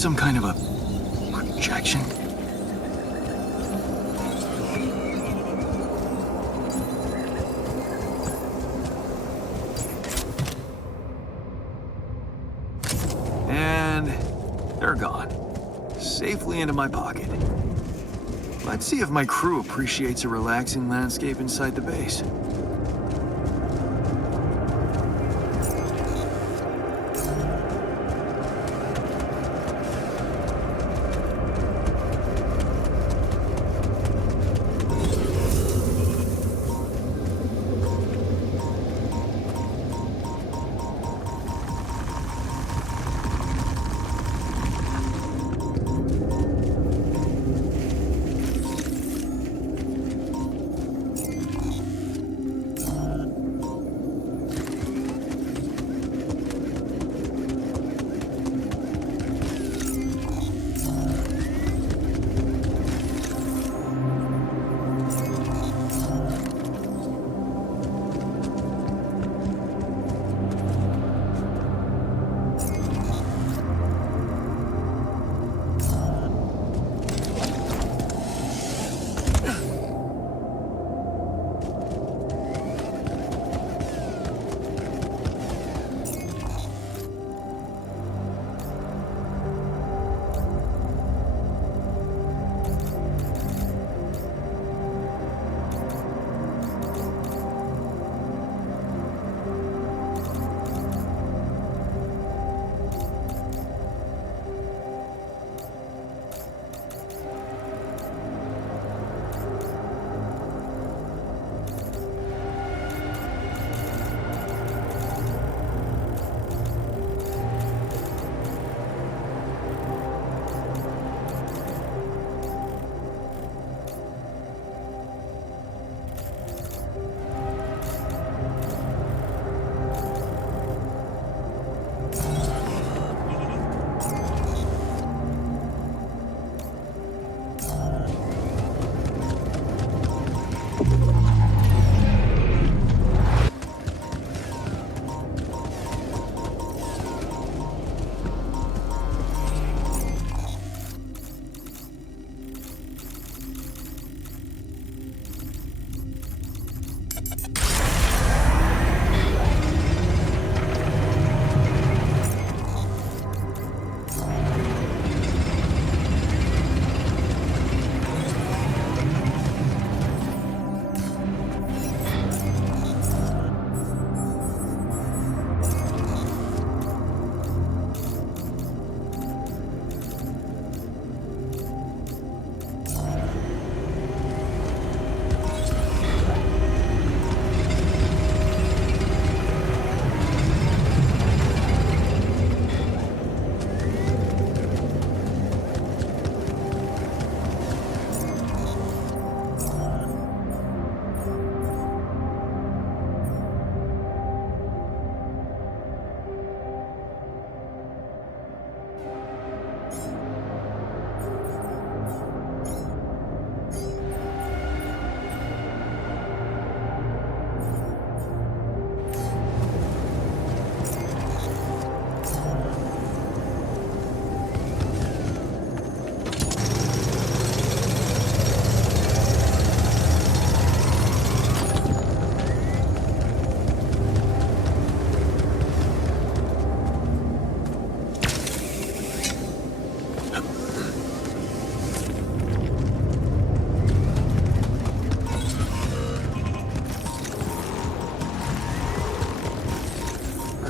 some kind of a projection? And they're gone. Safely into my pocket. Let's see if my crew appreciates a relaxing landscape inside the base.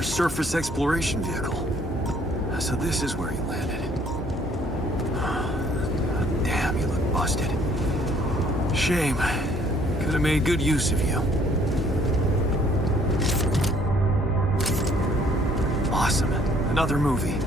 Surface exploration vehicle. So this is where he landed. Damn, you look busted. Shame. Could have made good use of you. Awesome. Another movie.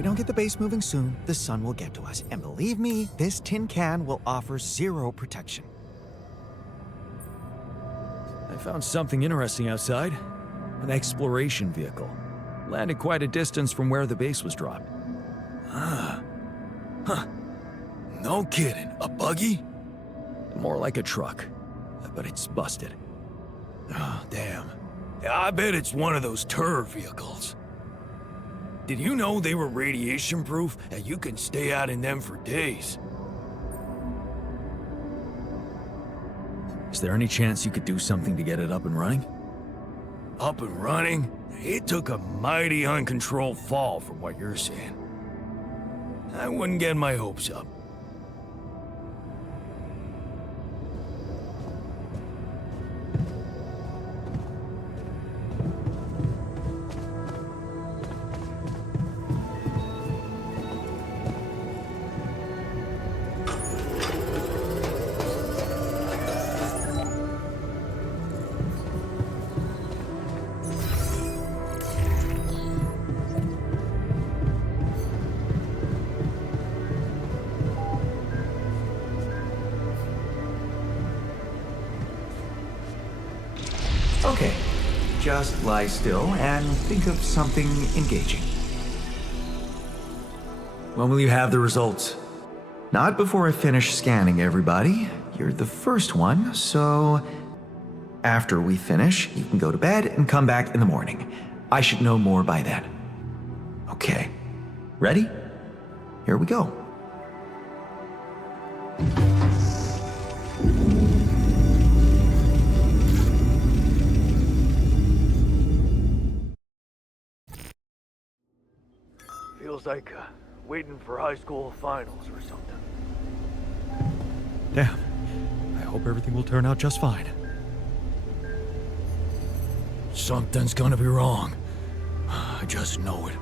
we don't get the base moving soon, the sun will get to us. And believe me, this tin can will offer zero protection. I found something interesting outside. An exploration vehicle. Landed quite a distance from where the base was dropped. Ah. Huh. No kidding. A buggy? More like a truck, but it's busted. Oh, damn. I bet it's one of those tour vehicles. Did you know they were radiation proof and you can stay out in them for days? Is there any chance you could do something to get it up and running? Up and running? It took a mighty uncontrolled fall from what you're saying. I wouldn't get my hopes up. Okay, just lie still and think of something engaging. When will you have the results? Not before I finish scanning everybody. You're the first one, so after we finish, you can go to bed and come back in the morning. I should know more by then. Okay, ready? Here we go. Feels like waiting for high school finals or something. Damn. I hope everything will turn out just fine. Something's gonna be wrong. I just know it.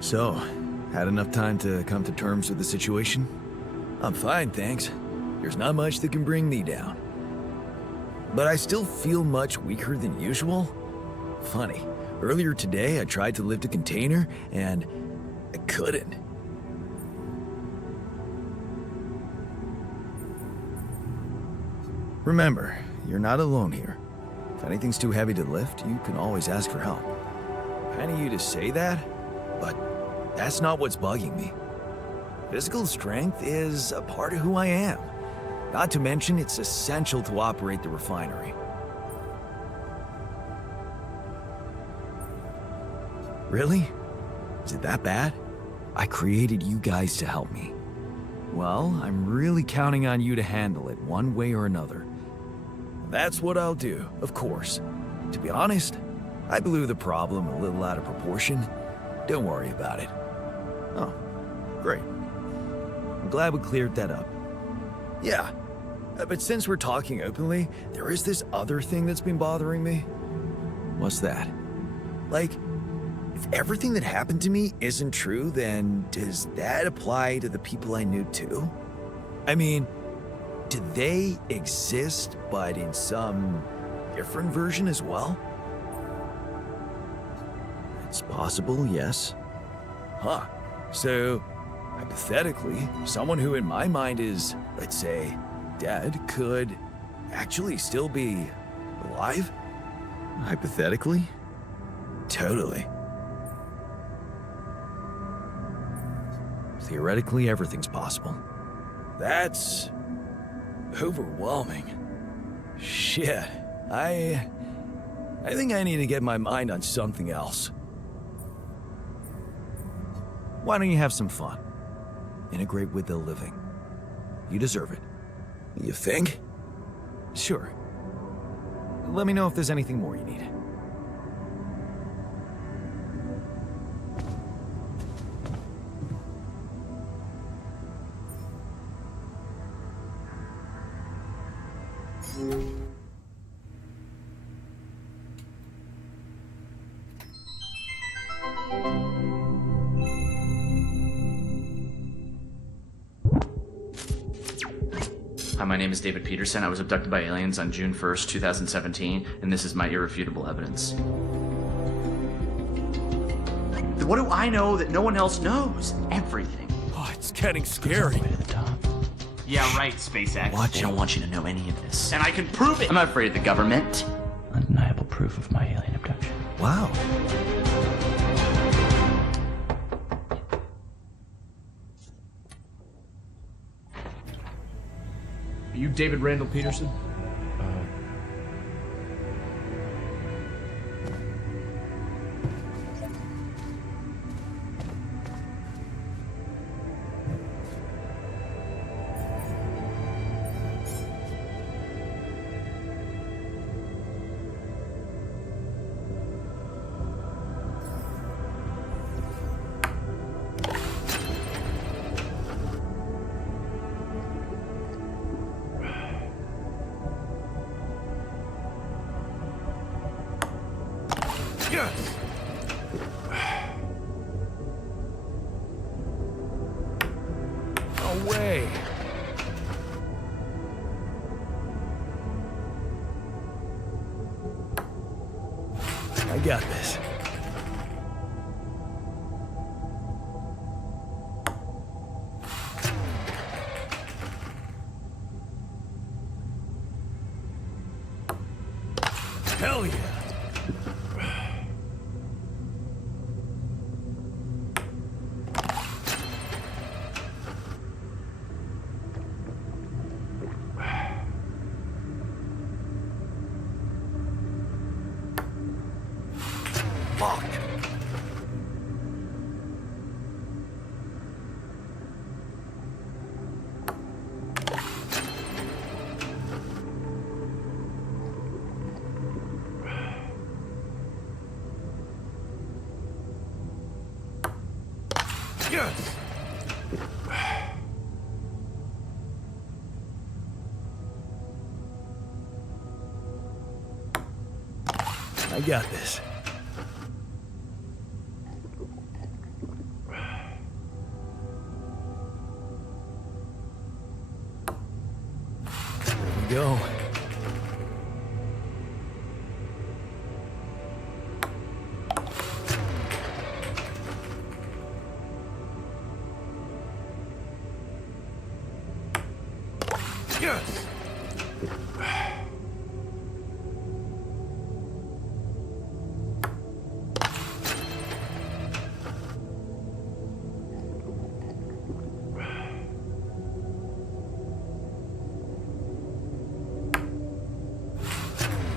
So, had enough time to come to terms with the situation? I'm fine, thanks. There's not much that can bring me down. But I still feel much weaker than usual. Funny, earlier today I tried to lift a container and I couldn't. Remember, you're not alone here. If anything's too heavy to lift, you can always ask for help. Kind of you to say that, but that's not what's bugging me. Physical strength is a part of who I am. Not to mention, it's essential to operate the refinery. Really? Is it that bad? I created you guys to help me. Well, I'm really counting on you to handle it one way or another. That's what I'll do, of course. To be honest, I blew the problem a little out of proportion. Don't worry about it. Oh, great. I'm glad we cleared that up. Yeah, but since we're talking openly, there is this other thing that's been bothering me. What's that? Like, if everything that happened to me isn't true, then does that apply to the people I knew too? I mean, do they exist, but in some different version as well? It's possible, yes. Huh. So, hypothetically, someone who in my mind is, let's say, dead could actually still be alive? Hypothetically? Totally. Theoretically, everything's possible. That's overwhelming. Shit. I think I need to get my mind on something else. Why don't you have some fun? Integrate with the living. You deserve it. You think? Sure. Let me know if there's anything more you need. Hi, my name is David Peterson. I was abducted by aliens on June 1st, 2017, and this is my irrefutable evidence. What do I know that no one else knows? Everything. Oh, it's getting scary. Way to the top. Yeah, right, SpaceX. What? They don't want you to know any of this. And I can prove it! I'm not afraid of the government. Undeniable proof of my alien abduction. Wow. Are you David Randall Peterson? No way. I got this. Hell yeah. Fuck. Yes. I got this. There we go. Yes.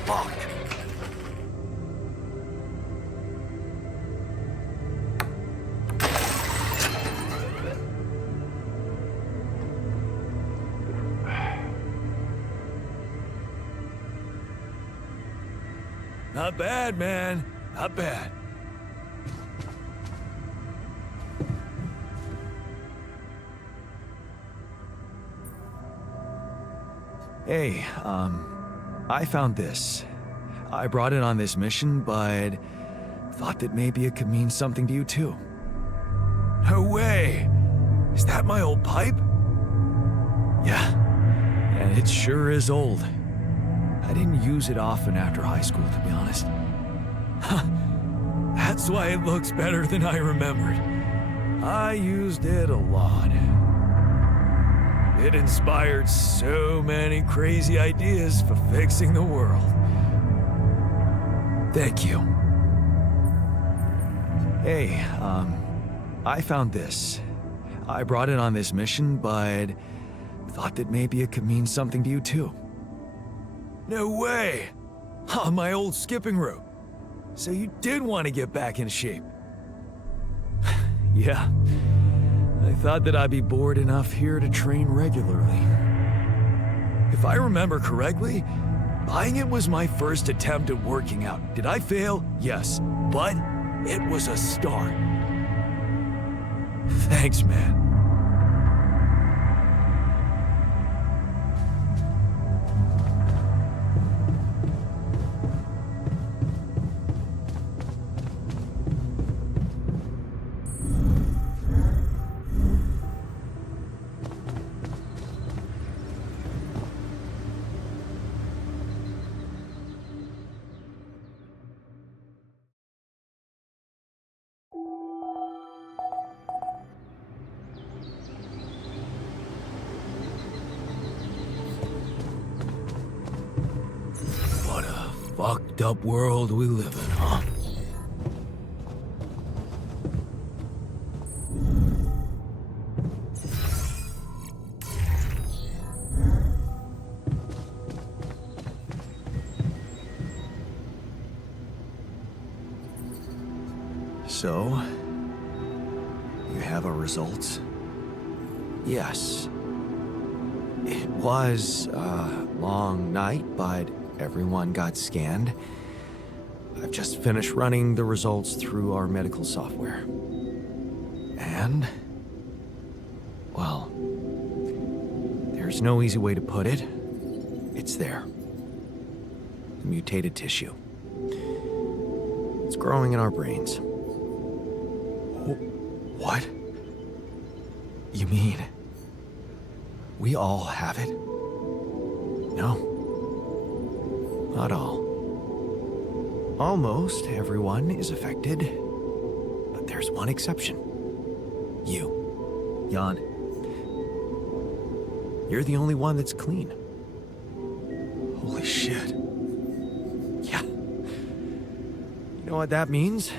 Fuck. Not bad, man. Not bad. Hey, I found this. I brought it on this mission, but thought that maybe it could mean something to you too. No way! Is that my old pipe? Yeah, and it sure is old. I didn't use it often after high school, to be honest. Huh. That's why it looks better than I remembered. I used it a lot. It inspired so many crazy ideas for fixing the world. Thank you. Hey, I found this. I brought it on this mission, but thought that maybe it could mean something to you too. No way! On my old skipping rope. So you did want to get back in shape. Yeah. I thought that I'd be bored enough here to train regularly. If I remember correctly, buying it was my first attempt at working out. Did I fail? Yes. But it was a start. Thanks, man. Fucked up world we live in, huh? So, you have our results? Yes. It was a long night, but everyone got scanned. I've just finished running the results through our medical software. And, well, there's no easy way to put it. It's there. The mutated tissue. It's growing in our brains. What? You mean we all have it? No. Not all. Almost everyone is affected, but there's one exception. You, Jan. You're the only one that's clean. Holy shit. Yeah. You know what that means?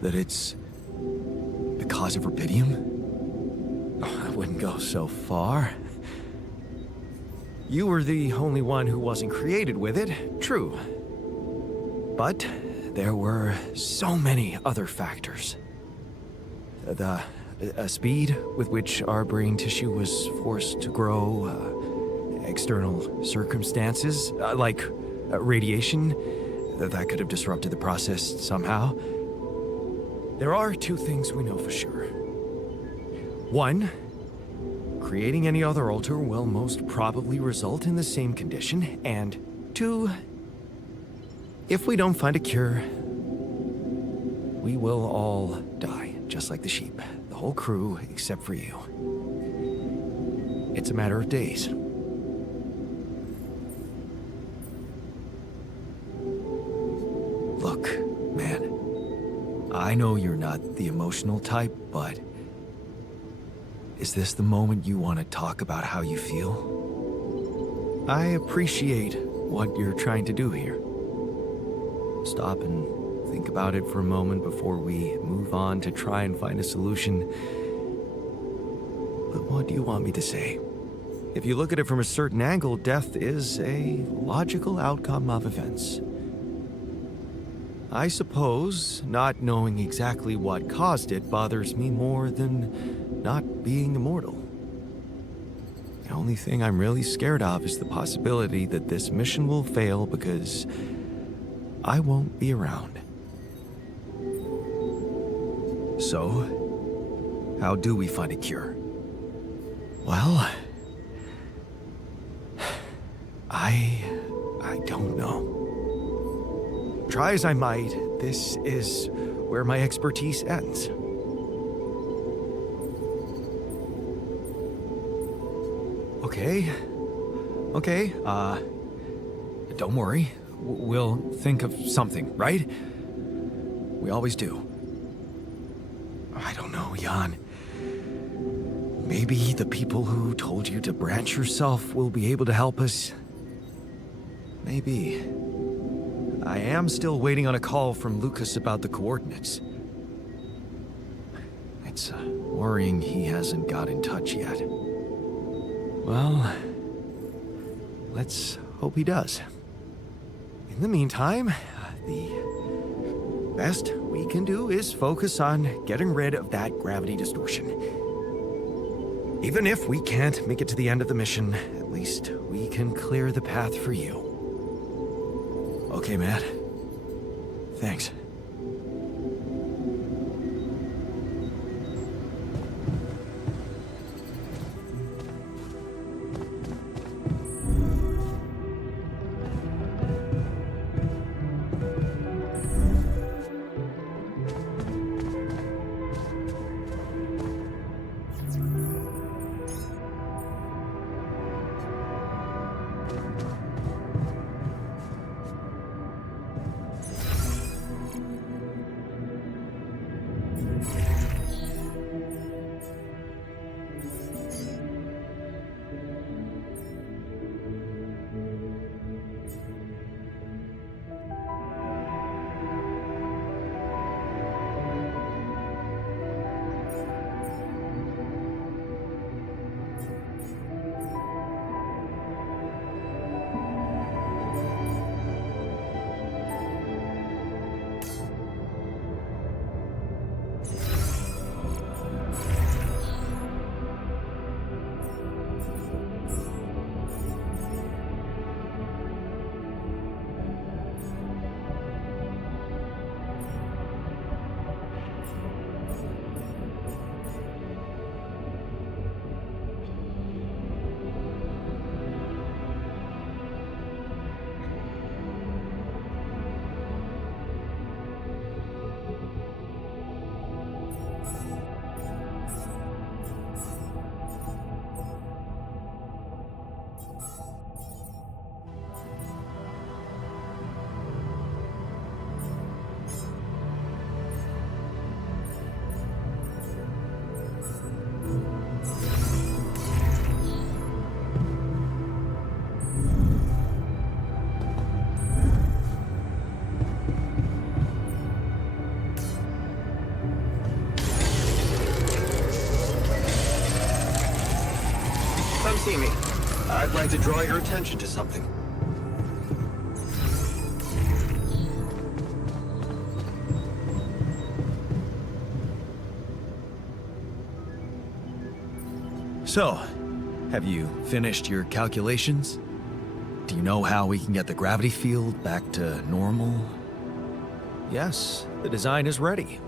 That it's because of rubidium? I wouldn't go so far. You were the only one who wasn't created with it, true. But there were so many other factors. The speed with which our brain tissue was forced to grow, external circumstances, like radiation, that could have disrupted the process somehow. There are two things we know for sure. One, creating any other alter will most probably result in the same condition. And two, if we don't find a cure, we will all die, just like the sheep. The whole crew, except for you. It's a matter of days. Look, man, I know you're not the emotional type, but is this the moment you want to talk about how you feel? I appreciate what you're trying to do here. Stop and think about it for a moment before we move on to try and find a solution. But what do you want me to say? If you look at it from a certain angle, death is a logical outcome of events. I suppose not knowing exactly what caused it bothers me more than not being immortal. The only thing I'm really scared of is the possibility that this mission will fail because I won't be around. So, how do we find a cure? Well, I don't know. Try as I might, this is where my expertise ends. Okay, don't worry. We'll think of something, right? We always do. I don't know, Jan. Maybe the people who told you to branch yourself will be able to help us. Maybe. I am still waiting on a call from Lucas about the coordinates. It's worrying he hasn't got in touch yet. Well, let's hope he does. In the meantime, the best we can do is focus on getting rid of that gravity distortion. Even if we can't make it to the end of the mission, at least we can clear the path for you. Okay, Matt. Thanks. See me. I'd like to draw your attention to something. So, have you finished your calculations? Do you know how we can get the gravity field back to normal? Yes, the design is ready.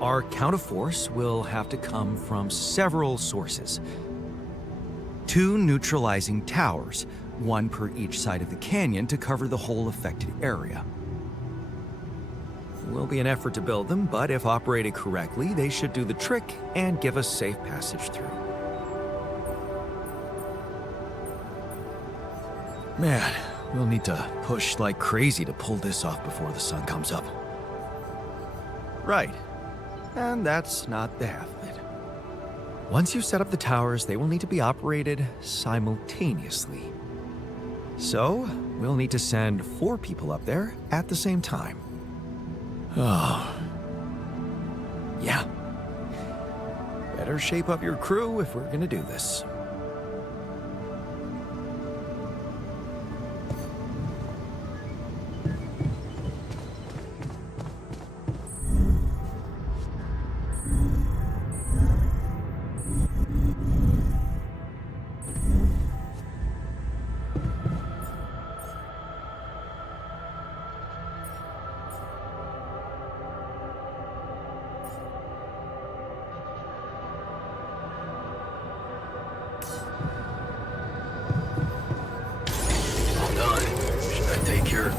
Our counterforce will have to come from several sources. 2 neutralizing towers, 1 per each side of the canyon to cover the whole affected area. It will be an effort to build them, but if operated correctly, they should do the trick and give us safe passage through. Man, we'll need to push like crazy to pull this off before the sun comes up. Right. And that's not the half of it. Once you set up the towers, they will need to be operated simultaneously. So, we'll need to send 4 people up there at the same time. Oh. Yeah. Better shape up your crew if we're gonna do this.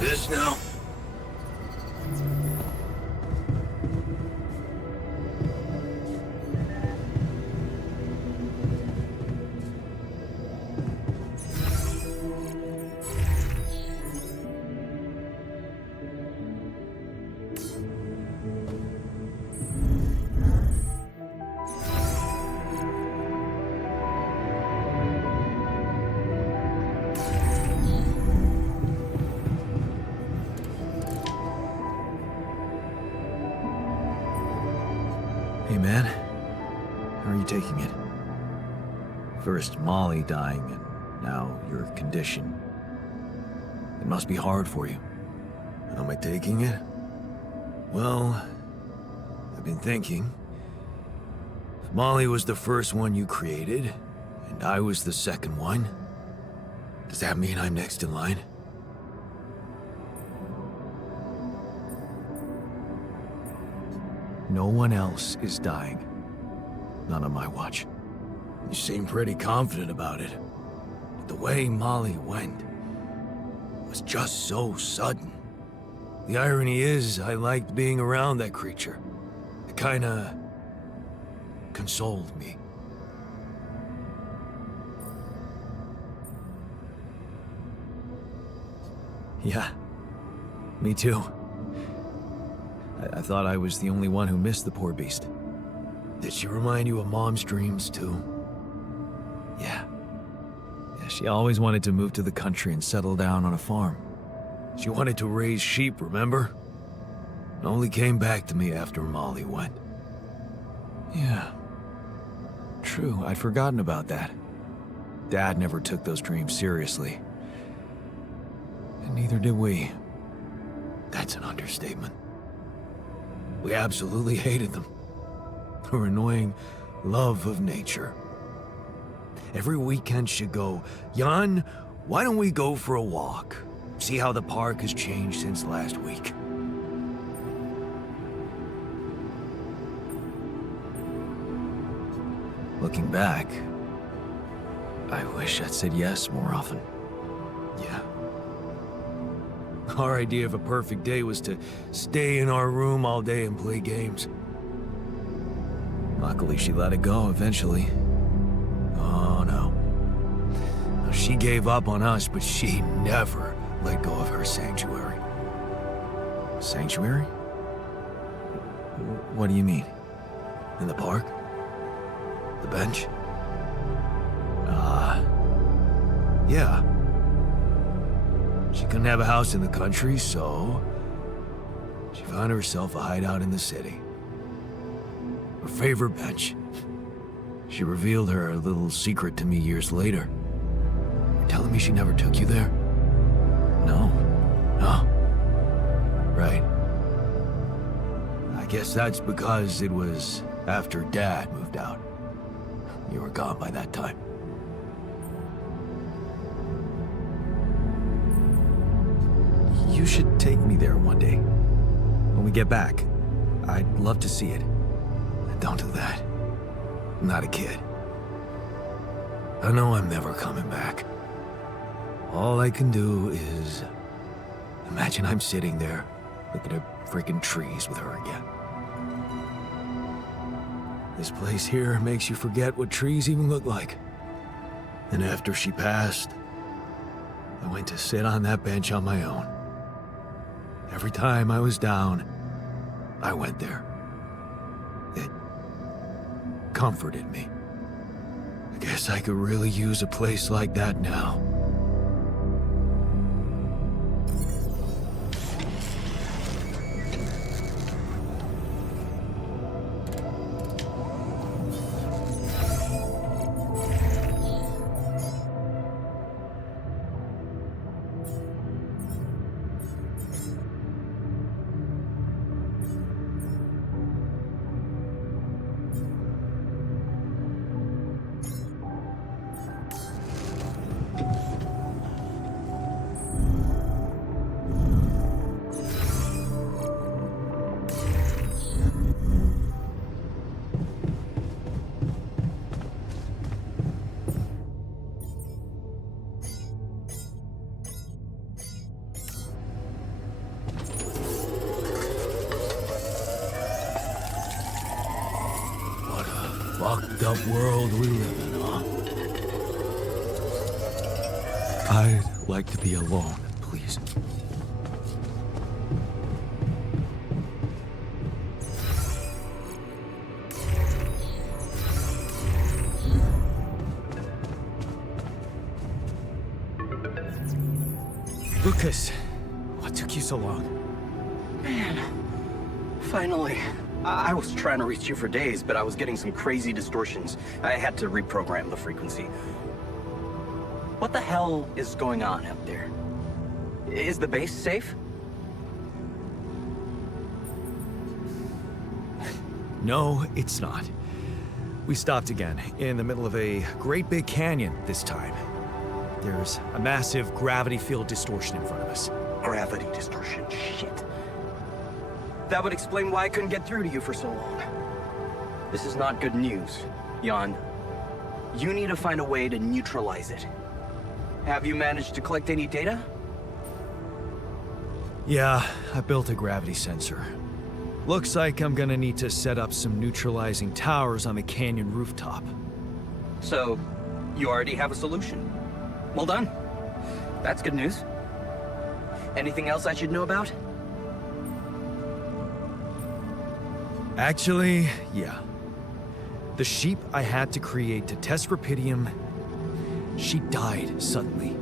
this now? Hey, man. How are you taking it? First Molly dying, and now your condition. It must be hard for you. How am I taking it? Well, I've been thinking. If Molly was the first one you created, and I was the second one, does that mean I'm next in line? No one else is dying. Not on my watch. You seem pretty confident about it. But the way Molly went was just so sudden. The irony is, I liked being around that creature. It kinda consoled me. Yeah, me too. I thought I was the only one who missed the poor beast. Did she remind you of Mom's dreams too? Yeah. She always wanted to move to the country and settle down on a farm. She wanted to raise sheep, remember? It only came back to me after Molly went. Yeah. True, I'd forgotten about that. Dad never took those dreams seriously. And neither did we. That's an understatement. We absolutely hated them. Her annoying love of nature. Every weekend she'd go, "Jan, why don't we go for a walk? See how the park has changed since last week." Looking back, I wish I'd said yes more often. Yeah. Our idea of a perfect day was to stay in our room all day and play games. Luckily, she let it go eventually. Oh no. She gave up on us, but she never let go of her sanctuary. Sanctuary? What do you mean? In the park? The bench? Yeah. She couldn't have a house in the country, so she found herself a hideout in the city. Her favorite bench. She revealed her little secret to me years later. You're telling me she never took you there? No. No. Right. I guess that's because it was after Dad moved out. You were gone by that time. You should take me there one day. When we get back, I'd love to see it. Don't do that. I'm not a kid. I know I'm never coming back. All I can do is imagine I'm sitting there, looking at freaking trees with her again. This place here makes you forget what trees even look like. And after she passed, I went to sit on that bench on my own. Every time I was down, I went there. It comforted me. I guess I could really use a place like that now. Fucked up world we live in, huh? I'd like to be alone, please. Lucas, what took you so long? Man, finally. I was trying to reach you for days, but I was getting some crazy distortions. I had to reprogram the frequency. What the hell is going on out there? Is the base safe? No, it's not. We stopped again, in the middle of a great big canyon this time. There's a massive gravity field distortion in front of us. Gravity distortion, shit. That would explain why I couldn't get through to you for so long. This is not good news, Jan. You need to find a way to neutralize it. Have you managed to collect any data? Yeah, I built a gravity sensor. Looks like I'm gonna need to set up some neutralizing towers on the canyon rooftop. So, you already have a solution. Well done. That's good news. Anything else I should know about? Actually, yeah. The sheep I had to create to test Rapidium, she died suddenly.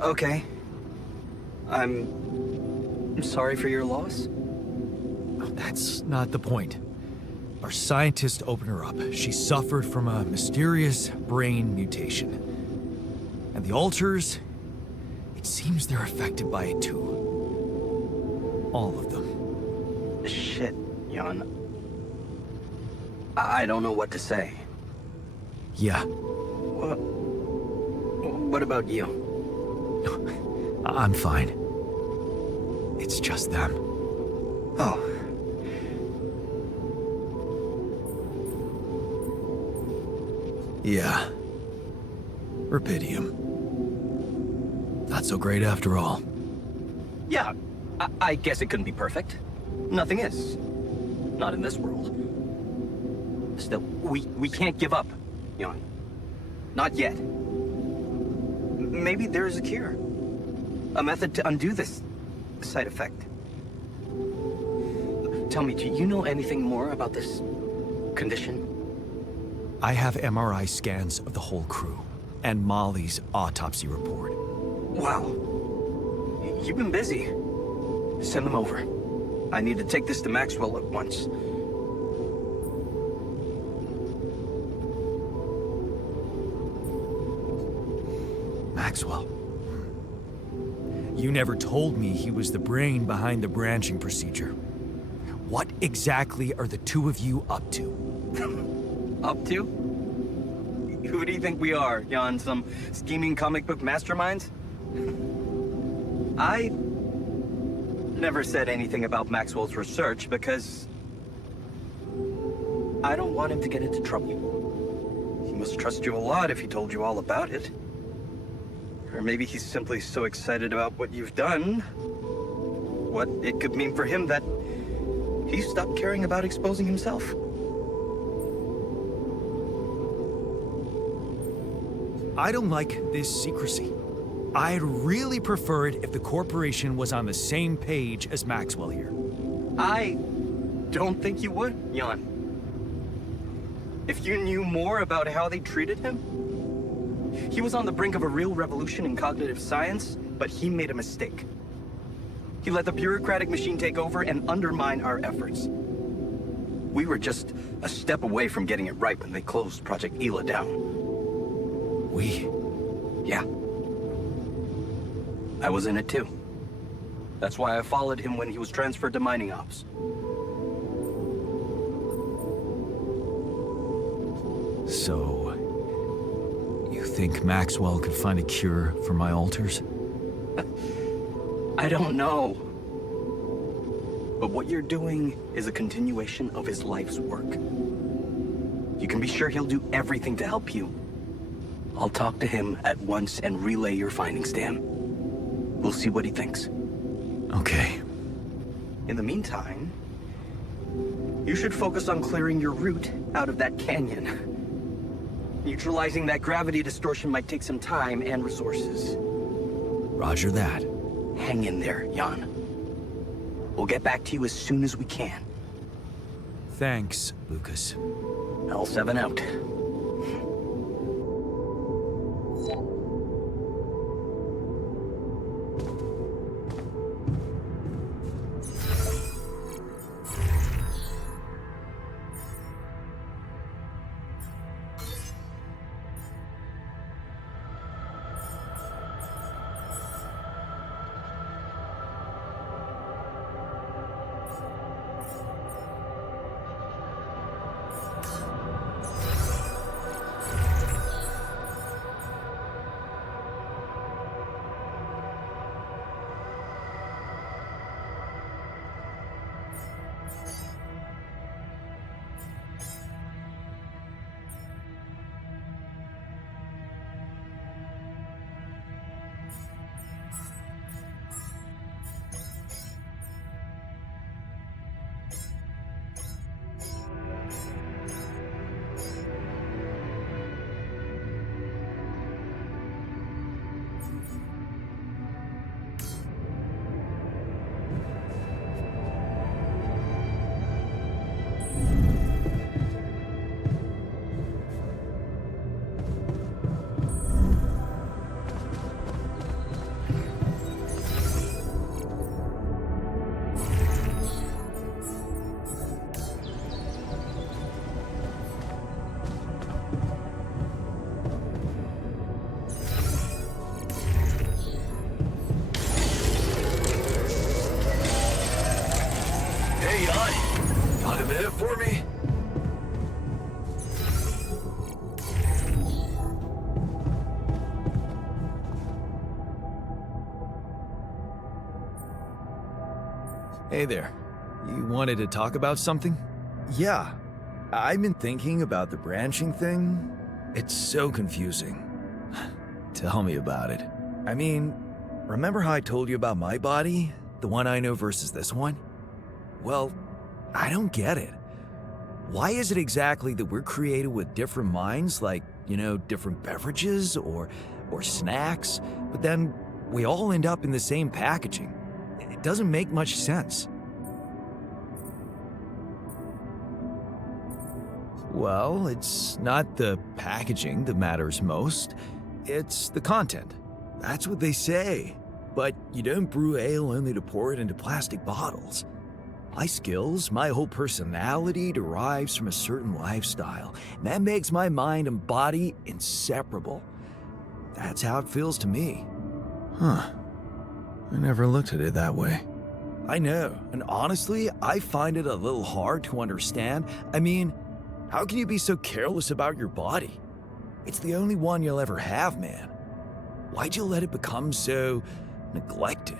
Okay. I'm sorry for your loss. That's not the point. Our scientists opened her up. She suffered from a mysterious brain mutation. And the alters, it seems they're affected by it too. All of them. Shit, Jan. I don't know what to say. Yeah, What about you? I'm fine. It's just them. Oh. Yeah. Rapidium. Not so great after all. Yeah, I guess it couldn't be perfect. Nothing is. Not in this world. Still, we can't give up, Jan. Not yet. Maybe there is a cure. A method to undo this side effect. Tell me, do you know anything more about this condition? I have MRI scans of the whole crew, and Molly's autopsy report. Wow. You've been busy. Send them over. I need to take this to Maxwell at once. Maxwell. You never told me he was the brain behind the branching procedure. What exactly are the two of you up to? Up to? Who do you think we are, Jan? Some scheming comic book masterminds? I never said anything about Maxwell's research because I don't want him to get into trouble. He must trust you a lot if he told you all about it. Or maybe he's simply so excited about what you've done, what it could mean for him that he stopped caring about exposing himself. I don't like this secrecy. I'd really prefer it if the corporation was on the same page as Maxwell here. I don't think you would, Jan. If you knew more about how they treated him, he was on the brink of a real revolution in cognitive science, but he made a mistake. He let the bureaucratic machine take over and undermine our efforts. We were just a step away from getting it right when they closed Project Ela down. We? Yeah. I was in it too. That's why I followed him when he was transferred to mining ops. So, you think Maxwell could find a cure for my alters? I don't know. But what you're doing is a continuation of his life's work. You can be sure he'll do everything to help you. I'll talk to him at once and relay your findings to him. We'll see what he thinks. Okay. In the meantime, You should focus on clearing your route out of that canyon. Neutralizing that gravity distortion might take some time and resources. Roger that. Hang in there, Jan. We'll get back to you as soon as we can. Thanks, Lucas. L7 out. For me? Hey there. You wanted to talk about something? Yeah. I've been thinking about the branching thing. It's so confusing. Tell me about it. I mean, remember how I told you about my body? The one I know versus this one? Well, I don't get it. Why is it exactly that we're created with different minds, like, different beverages or snacks, but then we all end up in the same packaging? It doesn't make much sense. Well, it's not the packaging that matters most. It's the content. That's what they say. But you don't brew ale only to pour it into plastic bottles. My skills, my whole personality derives from a certain lifestyle, and that makes my mind and body inseparable. That's how it feels to me. Huh. I never looked at it that way. I know, and honestly, I find it a little hard to understand. I mean, how can you be so careless about your body? It's the only one you'll ever have, man. Why'd you let it become so neglected?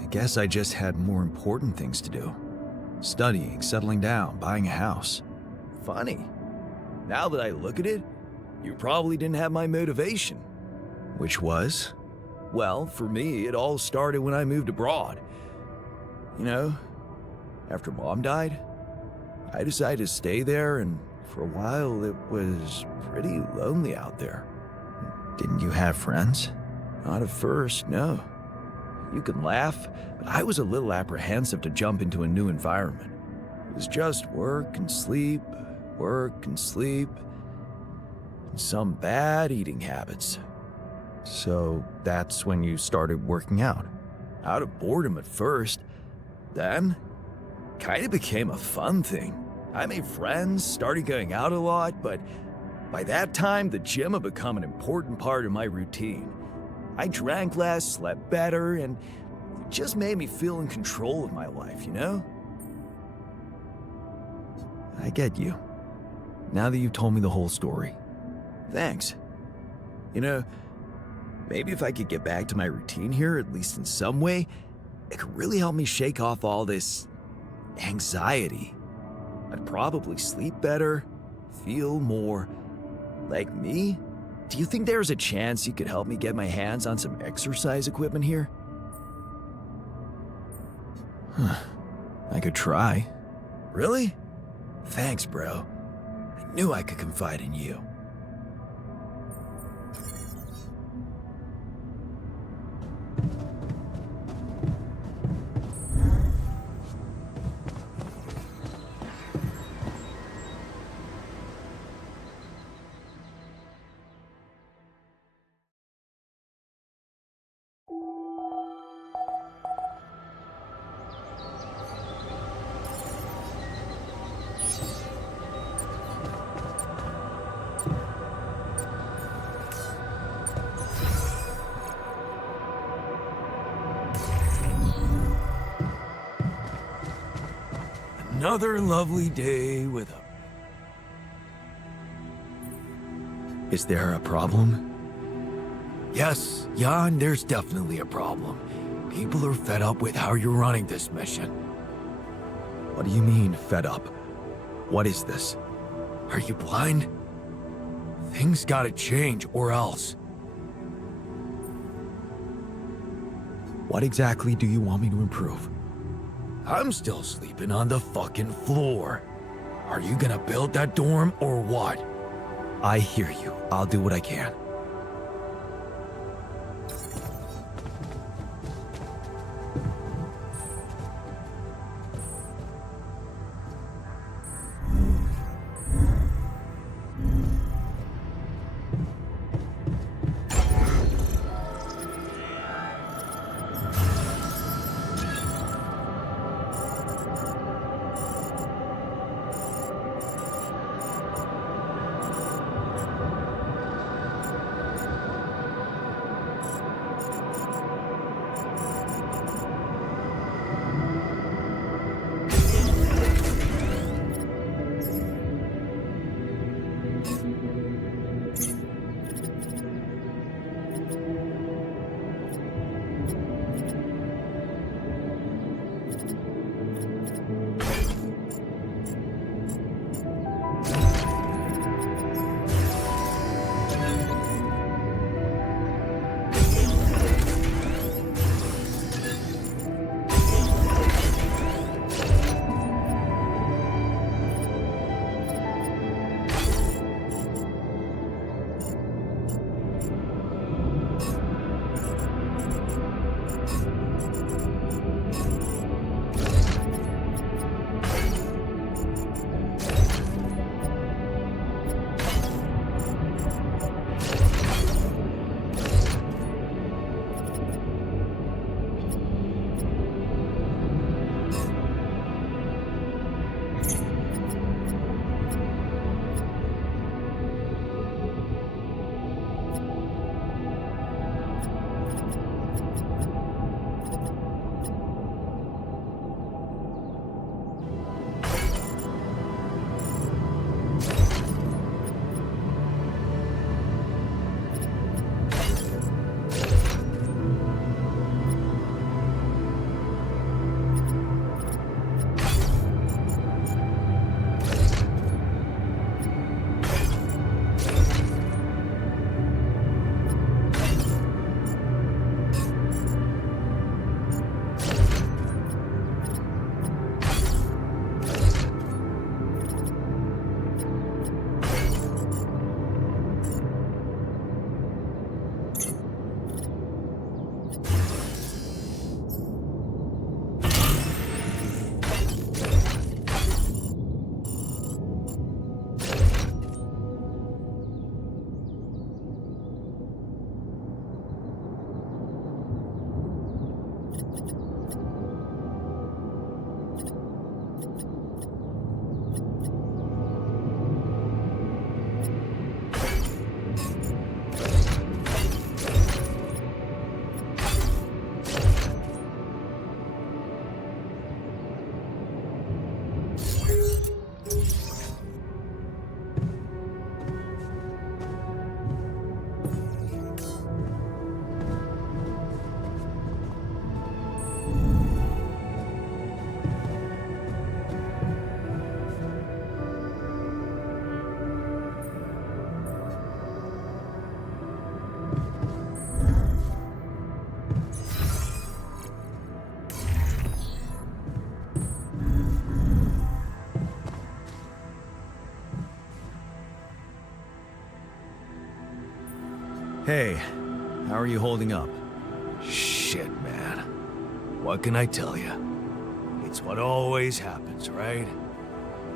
I guess I just had more important things to do. Studying, settling down, buying a house. Funny. Now that I look at it, you probably didn't have my motivation. Which was? Well, for me, it all started when I moved abroad. After Mom died, I decided to stay there, and for a while it was pretty lonely out there. Didn't you have friends? Not at first, no. You can laugh, but I was a little apprehensive to jump into a new environment. It was just work and sleep, and some bad eating habits. So that's when you started working out? Out of boredom at first. Then, kind of became a fun thing. I made friends, started going out a lot, but by that time, the gym had become an important part of my routine. I drank less, slept better, and it just made me feel in control of my life, I get you. Now that you've told me the whole story. Thanks. Maybe if I could get back to my routine here, at least in some way, it could really help me shake off all this anxiety. I'd probably sleep better, feel more like me. Do you think there's a chance you could help me get my hands on some exercise equipment here? I could try. Really? Thanks, bro. I knew I could confide in you. Another lovely day with a... Is there a problem? Yes, Jan, there's definitely a problem. People are fed up with how you're running this mission. What do you mean, fed up? What is this? Are you blind? Things gotta change or else. What exactly do you want me to improve? I'm still sleeping on the fucking floor. Are you gonna build that dorm or what? I hear you. I'll do what I can. Hey, how are you holding up? Shit, man. What can I tell you? It's what always happens, right?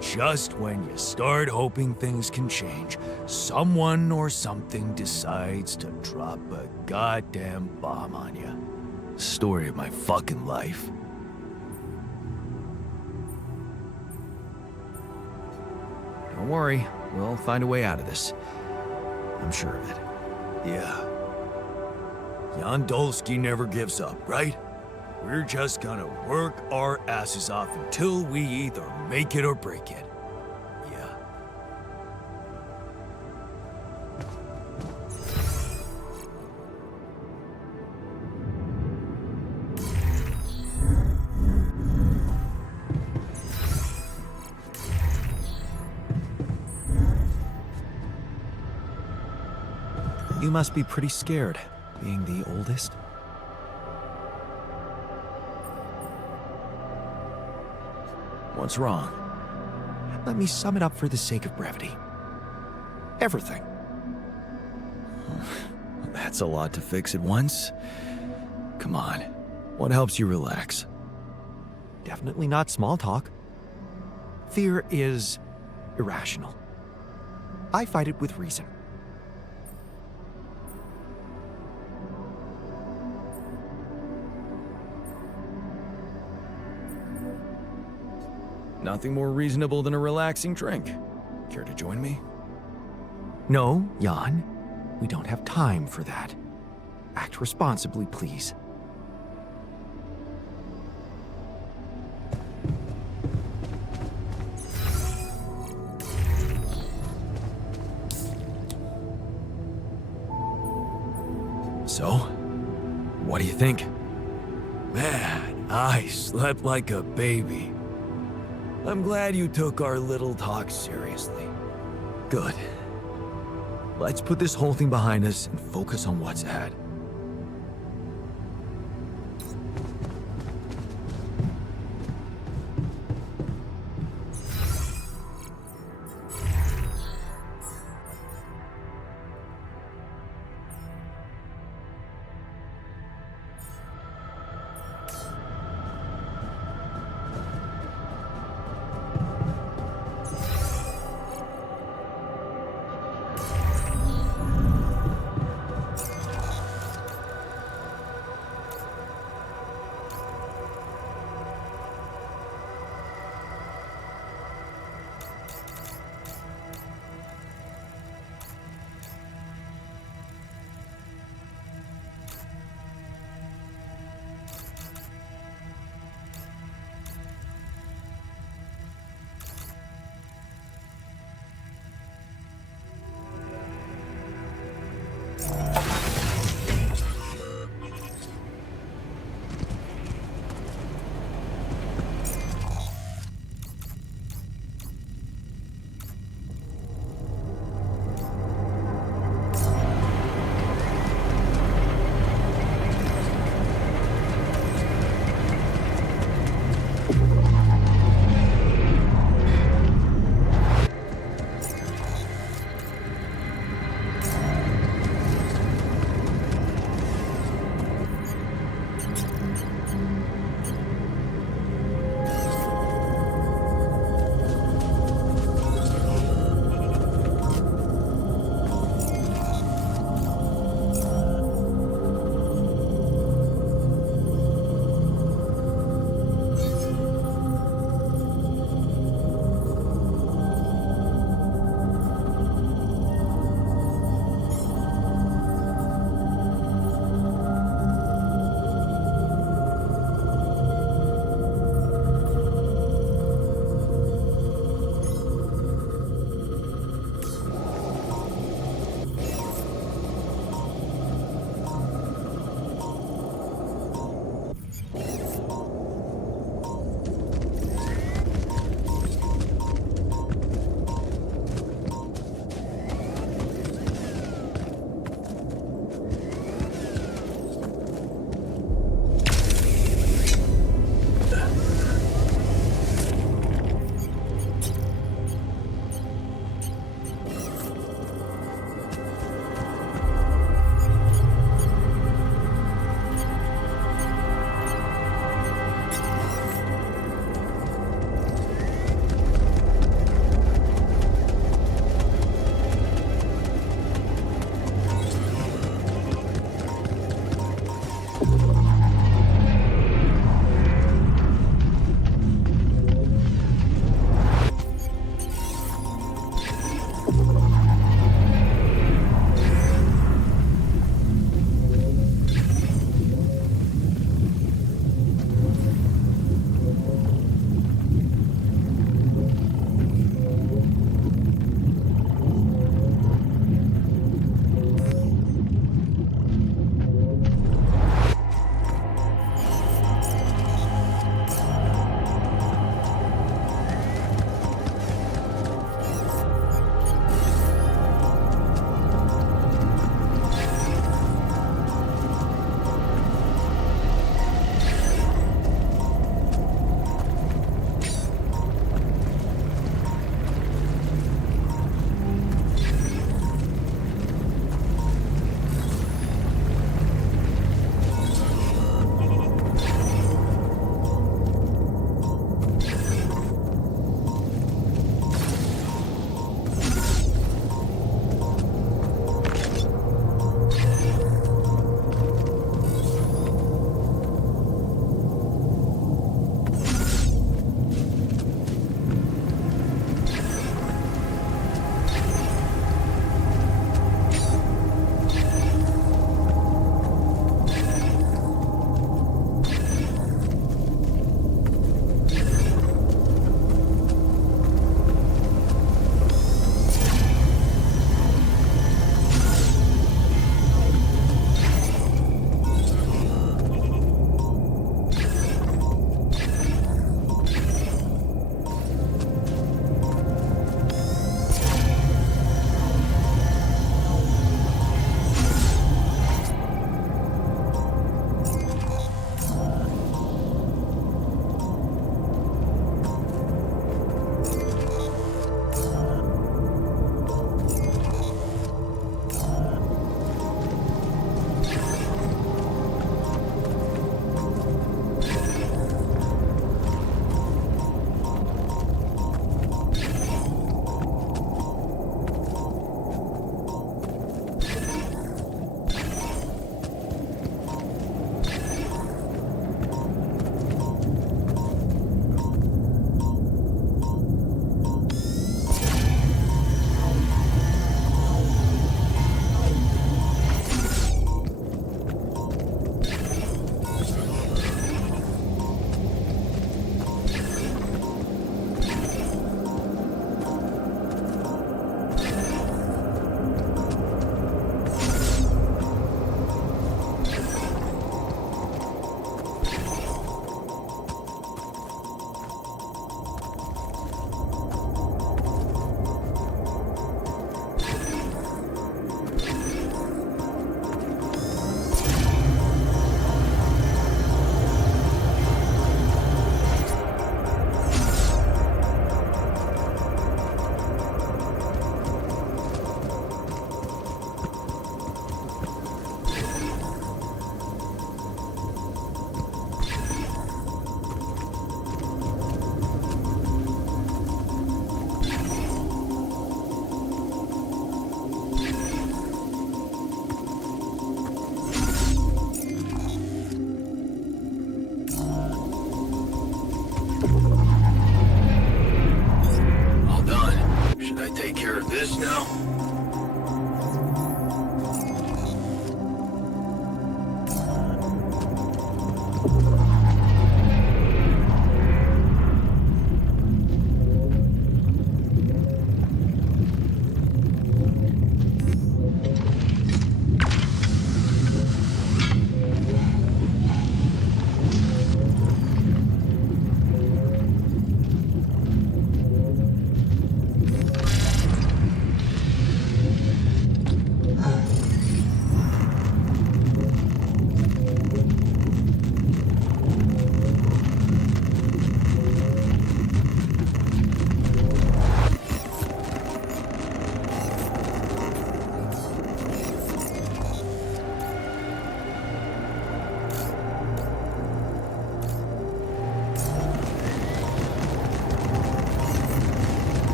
Just when you start hoping things can change, someone or something decides to drop a goddamn bomb on you. Story of my fucking life. Don't worry, we'll find a way out of this. I'm sure of it. Yeah. Jan Dolsky never gives up, right? We're just gonna work our asses off until we either make it or break it. Yeah. You must be pretty scared, being the oldest. What's wrong? Let me sum it up for the sake of brevity. Everything. That's a lot to fix at once. Come on. What helps you relax? Definitely not small talk. Fear is irrational. I fight it with reason. Nothing more reasonable than a relaxing drink. Care to join me? No, Jan. We don't have time for that. Act responsibly, please. So, what do you think? Man, I slept like a baby. I'm glad you took our little talk seriously. Good. Let's put this whole thing behind us and focus on what's ahead.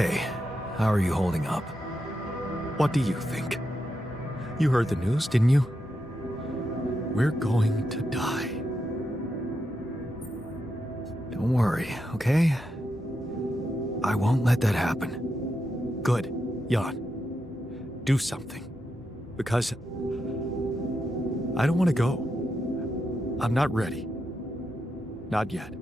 Hey, how are you holding up? What do you think? You heard the news, didn't you? We're going to die. Don't worry, okay? I won't let that happen. Good, Jan. Do something. Because I don't want to go. I'm not ready. Not yet.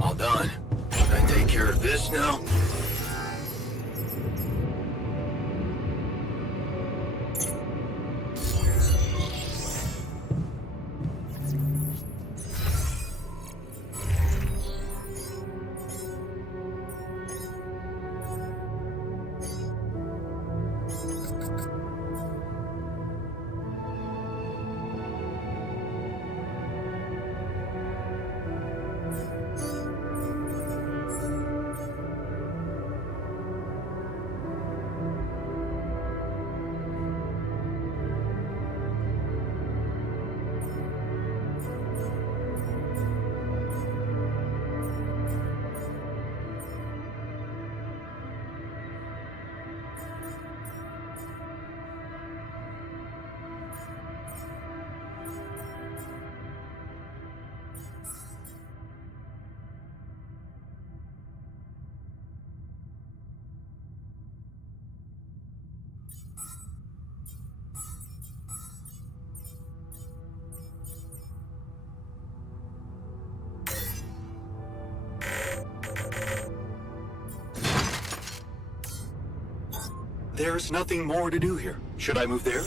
All done. Can I take care of this now? There's nothing more to do here. Should I move there?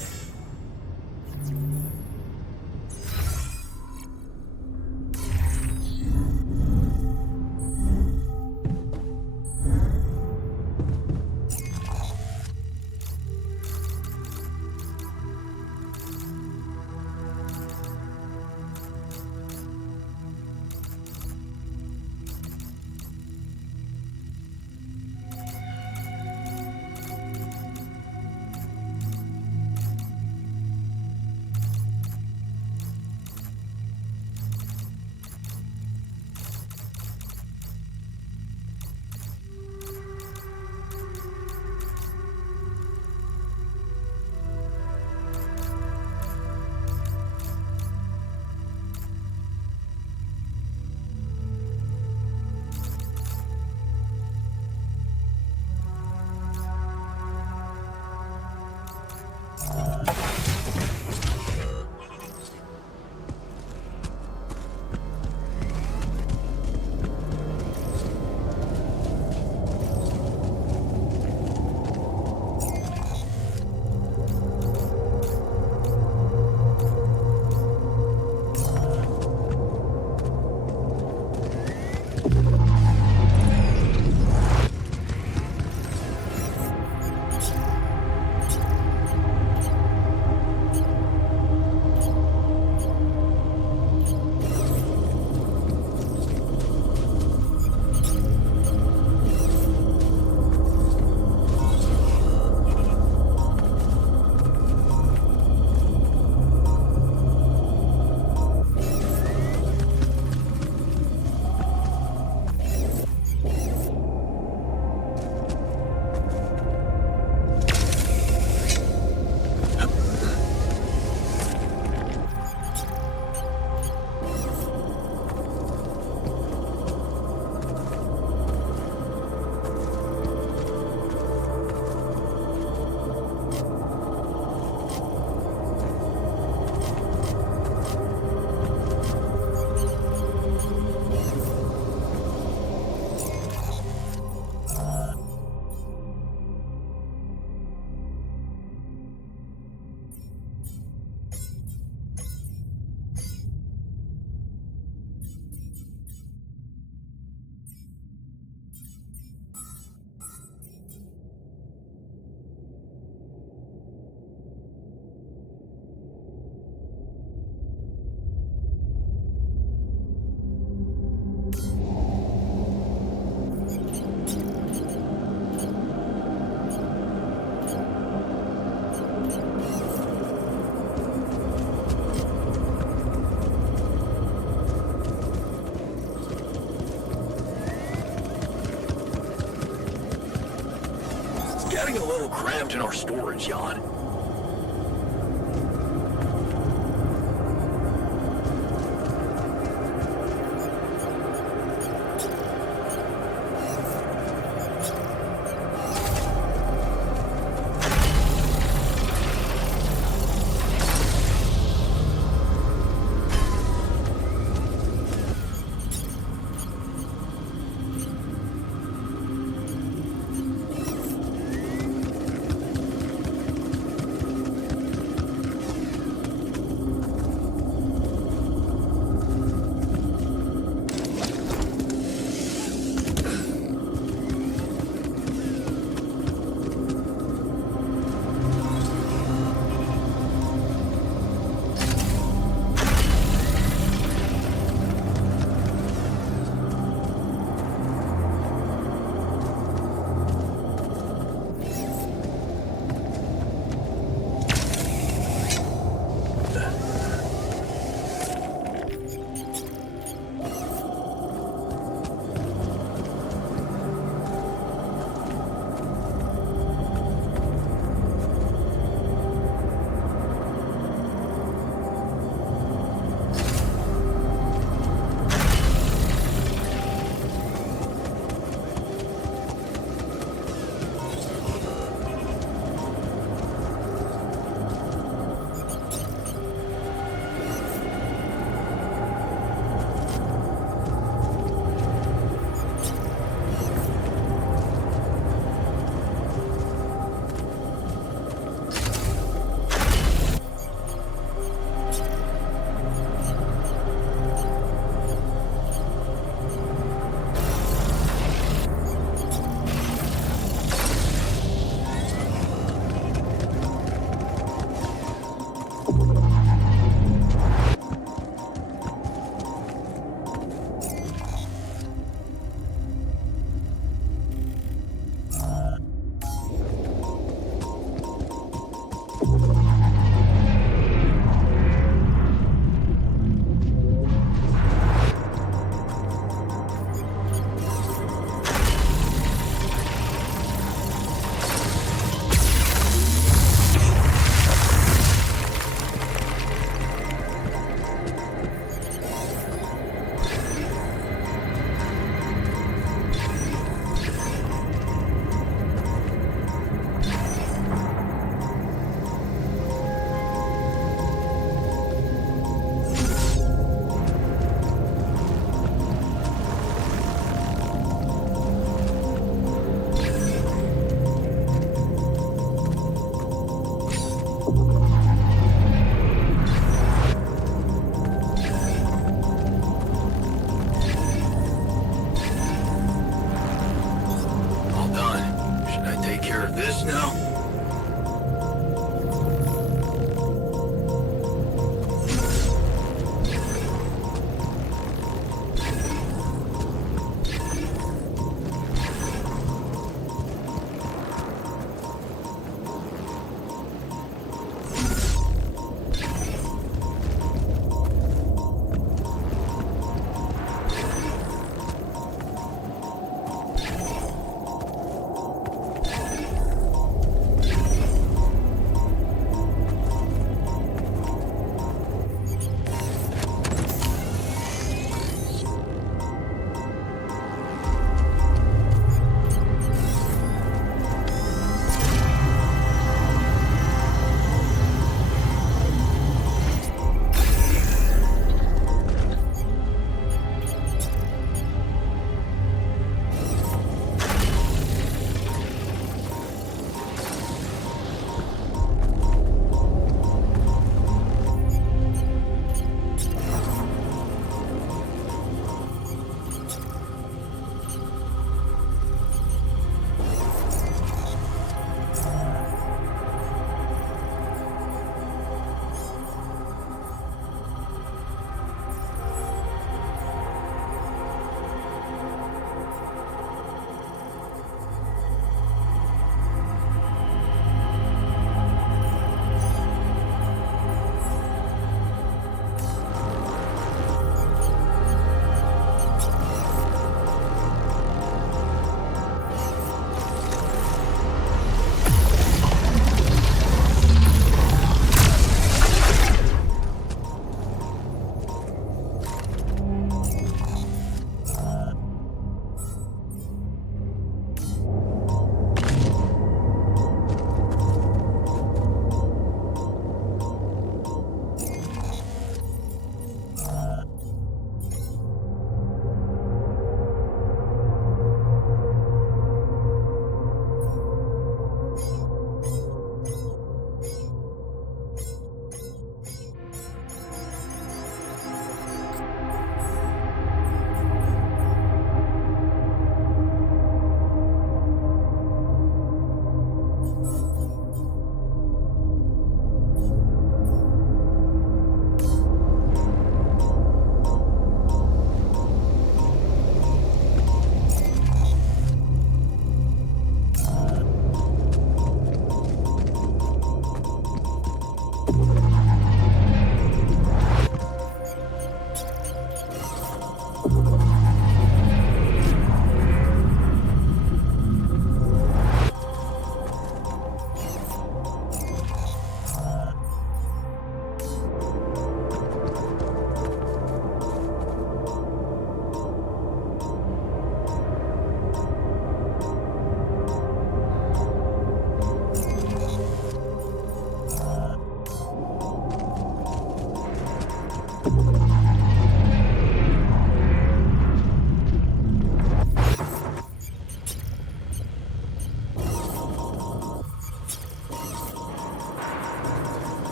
getting a little cramped in our storage, Jan.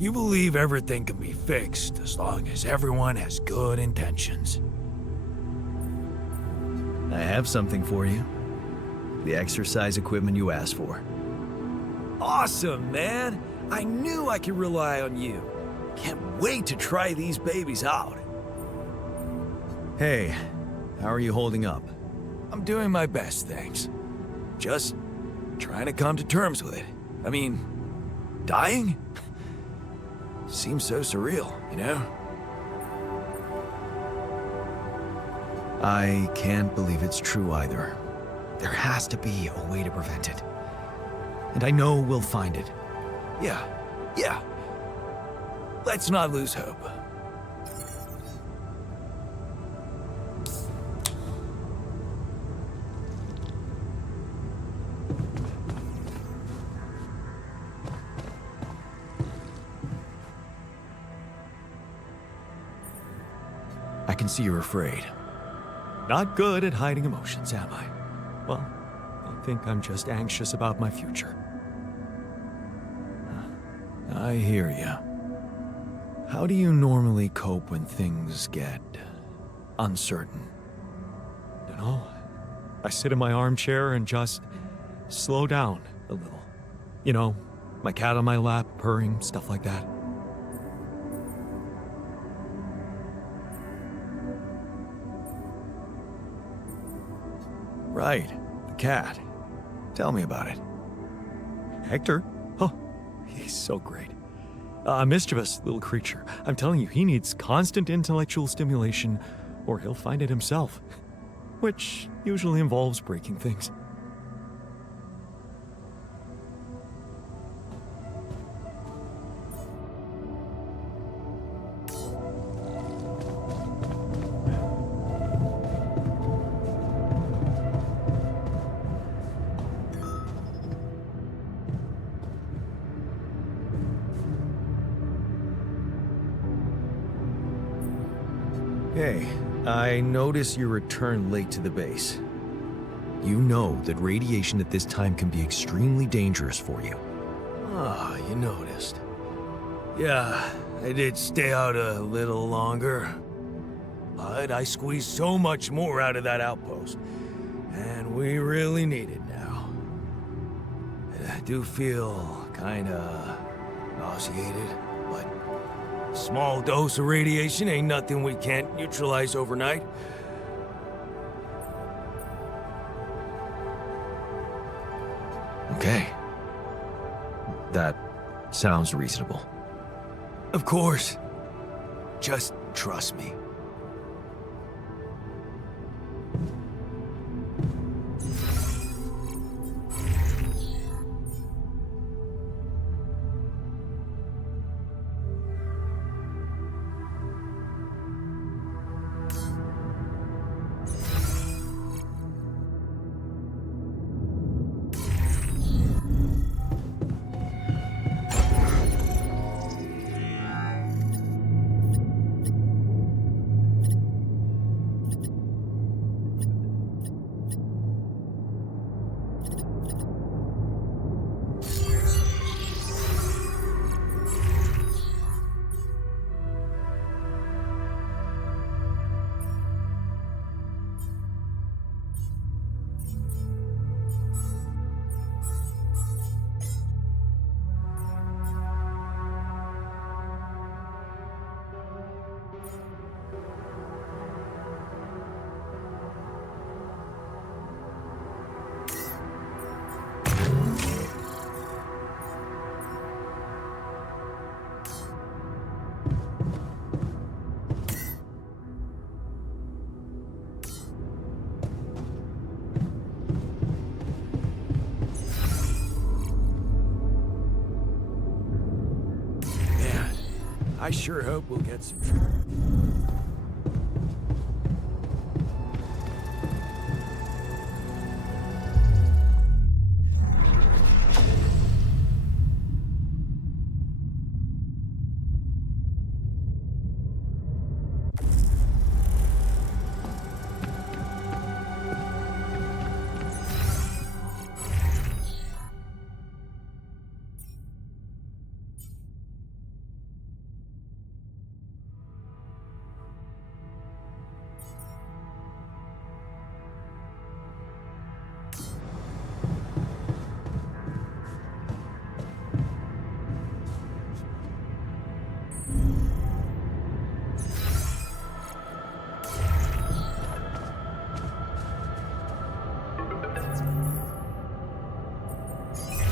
You believe everything can be fixed as long as everyone has good intentions. I have something for you. The exercise equipment you asked for. Awesome, man! I knew I could rely on you. Can't wait to try these babies out. Hey, how are you holding up? I'm doing my best, thanks. Just trying to come to terms with it. I mean, dying? Seems so surreal, you know? I can't believe it's true either. There has to be a way to prevent it. And I know we'll find it. Yeah. Let's not lose hope. I can see you're afraid. Not good at hiding emotions, am I? Well, I think I'm just anxious about my future. I hear you. How do you normally cope when things get uncertain? You know, I sit in my armchair and just slow down a little. You know, my cat on my lap, purring, stuff like that. Right, the cat. Tell me about it. Hector? Oh, he's so great. A mischievous little creature. I'm telling you, he needs constant intellectual stimulation, or he'll find it himself. Which usually involves breaking things. Hey, I notice you returned late to the base. You know that radiation at this time can be extremely dangerous for you. Ah, you noticed. Yeah, I did stay out a little longer. But I squeezed so much more out of that outpost. And we really need it now. I do feel kinda nauseated, but small dose of radiation ain't nothing we can't neutralize overnight. Okay. That sounds reasonable. Of course. Just trust me. I sure hope we'll get some.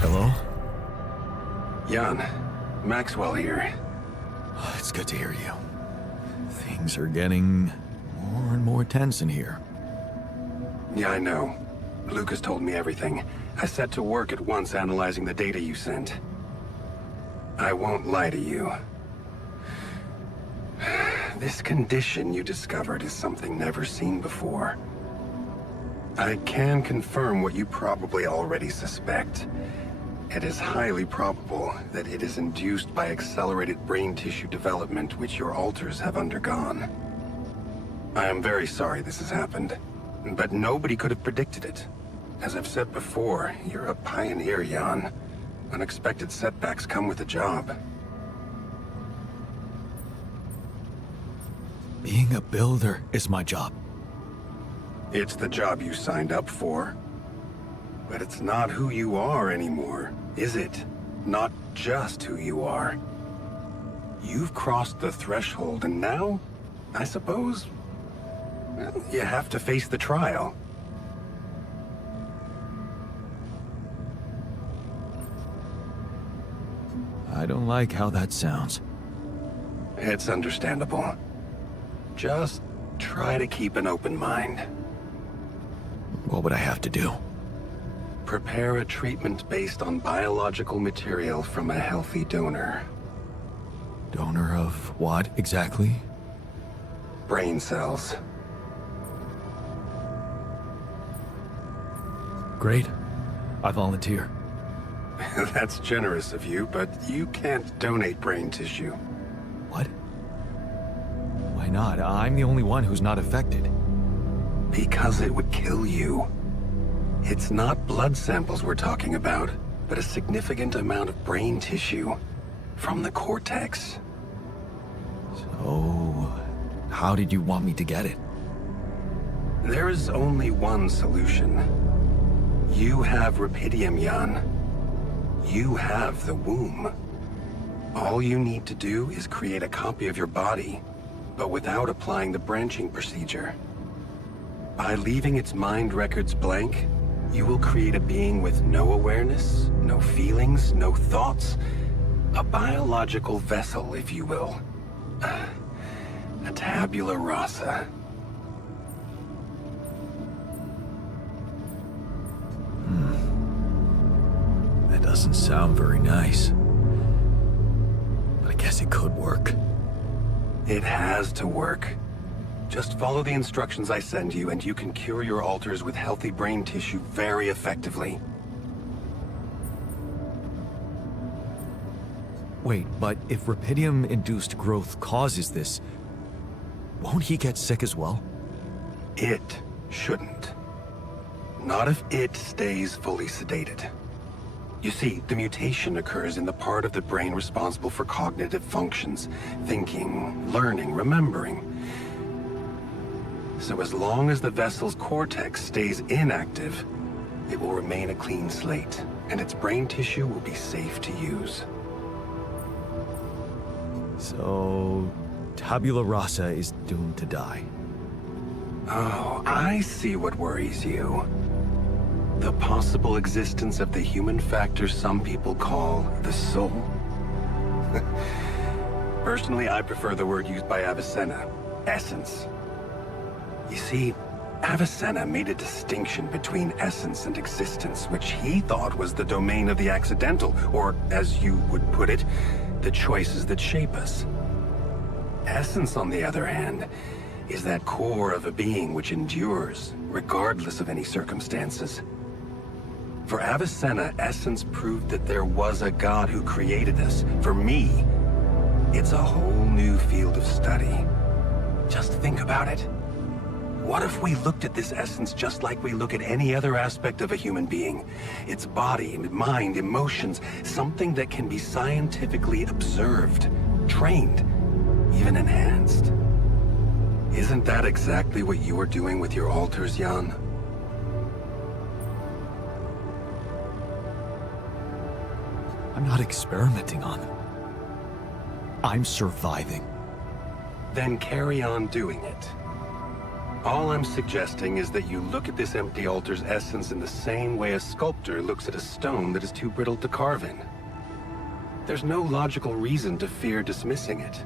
Hello? Jan, Maxwell here. It's good to hear you. Things are getting more and more tense in here. Yeah, I know. Lucas told me everything. I set to work at once analyzing the data you sent. I won't lie to you. This condition you discovered is something never seen before. I can confirm what you probably already suspect. It is highly probable that it is induced by accelerated brain tissue development which your alters have undergone. I am very sorry this has happened, but nobody could have predicted it. As I've said before, you're a pioneer, Jan. Unexpected setbacks come with the job. Being a builder is my job. It's the job you signed up for. But it's not who you are anymore, is it? Not just who you are. You've crossed the threshold, and now, I suppose, well, you have to face the trial. I don't like how that sounds. It's understandable. Just try to keep an open mind. What would I have to do? Prepare a treatment based on biological material from a healthy donor. Donor of what, exactly? Brain cells. Great. I volunteer. That's generous of you, but you can't donate brain tissue. What? Why not? I'm the only one who's not affected. Because it would kill you. It's not blood samples we're talking about, but a significant amount of brain tissue from the cortex. So, how did you want me to get it? There is only one solution. You have rapidium, Jan. You have the womb. All you need to do is create a copy of your body, but without applying the branching procedure. By leaving its mind records blank, you will create a being with no awareness, no feelings, no thoughts. A biological vessel, if you will. A tabula rasa. That doesn't sound very nice. But I guess it could work. It has to work. Just follow the instructions I send you, and you can cure your alters with healthy brain tissue very effectively. Wait, but if rapidium-induced growth causes this, won't he get sick as well? It shouldn't. Not if it stays fully sedated. You see, the mutation occurs in the part of the brain responsible for cognitive functions, thinking, learning, remembering. So as long as the vessel's cortex stays inactive, it will remain a clean slate, and its brain tissue will be safe to use. So, Tabula Rasa is doomed to die. Oh, I see what worries you. The possible existence of the human factor some people call the soul. Personally, I prefer the word used by Avicenna, essence. You see, Avicenna made a distinction between essence and existence, which he thought was the domain of the accidental, or, as you would put it, the choices that shape us. Essence, on the other hand, is that core of a being which endures, regardless of any circumstances. For Avicenna, essence proved that there was a God who created us. For me, it's a whole new field of study. Just think about it. What if we looked at this essence just like we look at any other aspect of a human being? Its body, mind, emotions, something that can be scientifically observed, trained, even enhanced. Isn't that exactly what you are doing with your alters, Jan? I'm not experimenting on them. I'm surviving. Then carry on doing it. All I'm suggesting is that you look at this empty altar's essence in the same way a sculptor looks at a stone that is too brittle to carve in. There's no logical reason to fear dismissing it.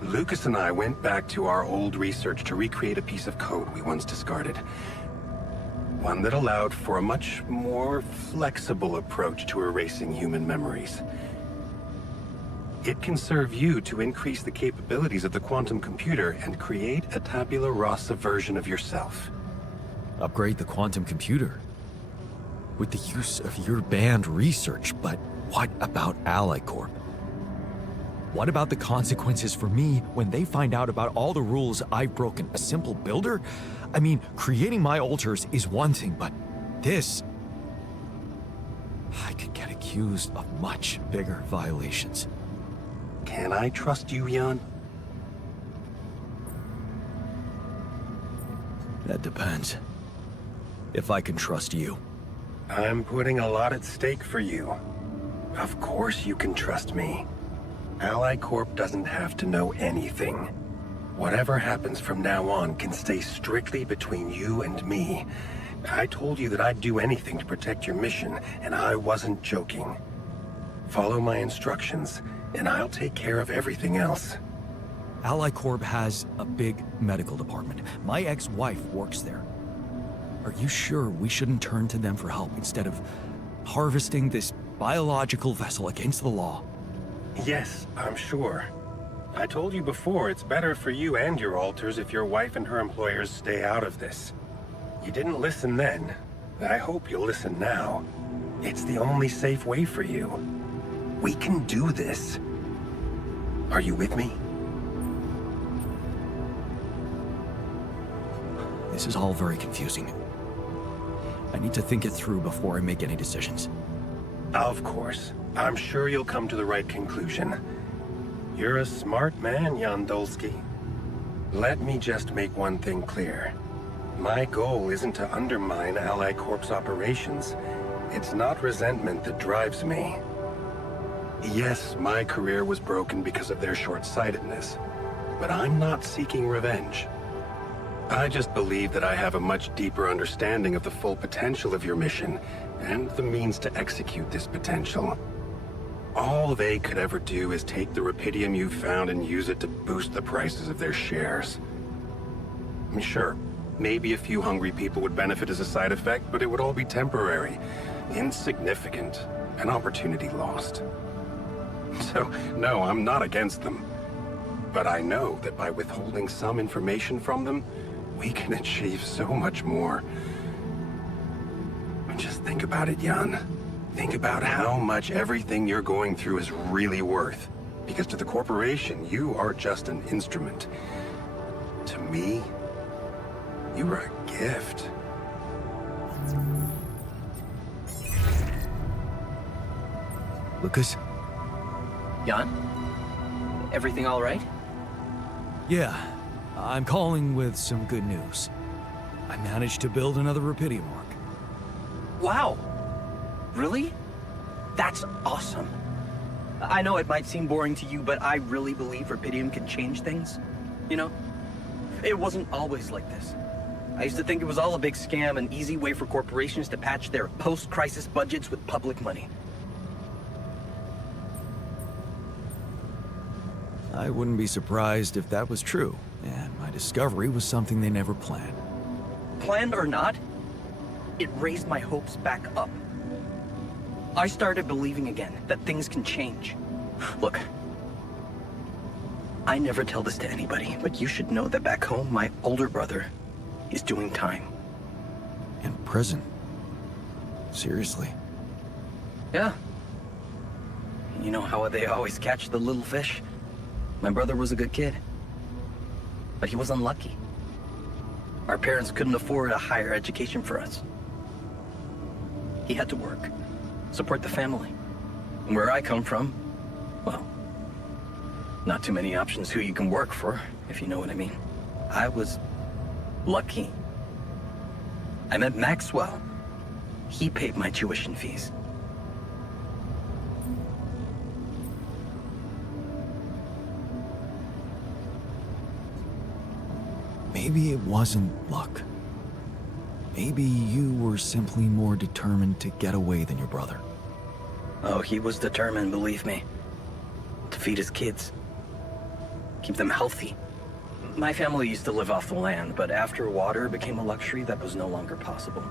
Lucas and I went back to our old research to recreate a piece of code we once discarded. One that allowed for a much more flexible approach to erasing human memories. It can serve you to increase the capabilities of the quantum computer and create a Tábula Rasa version of yourself. Upgrade the quantum computer? With the use of your banned research, but what about Ally Corp? What about the consequences for me when they find out about all the rules I've broken? A simple builder? I mean, creating my altars is one thing, but this... I could get accused of much bigger violations. Can I trust you, Jan? That depends. If I can trust you. I'm putting a lot at stake for you. Of course you can trust me. Ally Corp doesn't have to know anything. Whatever happens from now on can stay strictly between you and me. I told you that I'd do anything to protect your mission, and I wasn't joking. Follow my instructions, and I'll take care of everything else. Ally Corp has a big medical department. My ex-wife works there. Are you sure we shouldn't turn to them for help instead of harvesting this biological vessel against the law? Yes, I'm sure. I told you before, it's better for you and your altars if your wife and her employers stay out of this. You didn't listen then. I hope you'll listen now. It's the only safe way for you. We can do this. Are you with me? This is all very confusing. I need to think it through before I make any decisions. Of course. I'm sure you'll come to the right conclusion. You're a smart man, Jan Dolsky. Let me just make one thing clear. My goal isn't to undermine Ally Corp's operations. It's not resentment that drives me. Yes, my career was broken because of their short-sightedness, but I'm not seeking revenge. I just believe that I have a much deeper understanding of the full potential of your mission, and the means to execute this potential. All they could ever do is take the rupidium you've found and use it to boost the prices of their shares. I mean, sure, maybe a few hungry people would benefit as a side effect, but it would all be temporary, insignificant, an opportunity lost. So, no, I'm not against them. But I know that by withholding some information from them, we can achieve so much more. Just think about it, Jan. Think about how much everything you're going through is really worth. Because to the corporation, you are just an instrument. To me, you are a gift. Lucas? Jan? Everything all right? Yeah, I'm calling with some good news. I managed to build another rupidium arc. Wow! Really? That's awesome. I know it might seem boring to you, but I really believe rupidium can change things. You know? It wasn't always like this. I used to think it was all a big scam, an easy way for corporations to patch their post-crisis budgets with public money. I wouldn't be surprised if that was true, and my discovery was something they never planned. Planned or not, it raised my hopes back up. I started believing again that things can change. Look, I never tell this to anybody, but you should know that back home, my older brother is doing time. In prison? Seriously? Yeah. You know how they always catch the little fish? My brother was a good kid, but he was unlucky. Our parents couldn't afford a higher education for us. He had to work, support the family. And where I come from, well, not too many options who you can work for, if you know what I mean. I was lucky. I met Maxwell. He paid my tuition fees. maybe it wasn't luck. Maybe you were simply more determined to get away than your brother. Oh, he was determined, believe me. To feed his kids. Keep them healthy. My family used to live off the land, but after water became a luxury, that was no longer possible.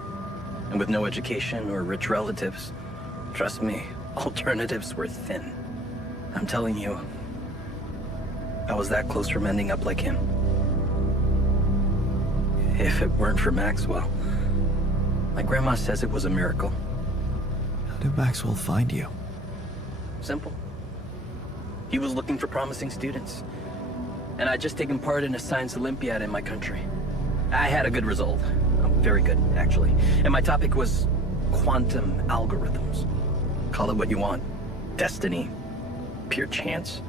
And with no education or rich relatives, trust me, alternatives were thin. I'm telling you, I was that close from ending up like him. If it weren't for Maxwell, my grandma says it was a miracle. How did Maxwell find you? Simple. He was looking for promising students. And I'd just taken part in a science Olympiad in my country. I had a good result. Very good, actually. And my topic was quantum algorithms. Call it what you want. Destiny. Pure chance.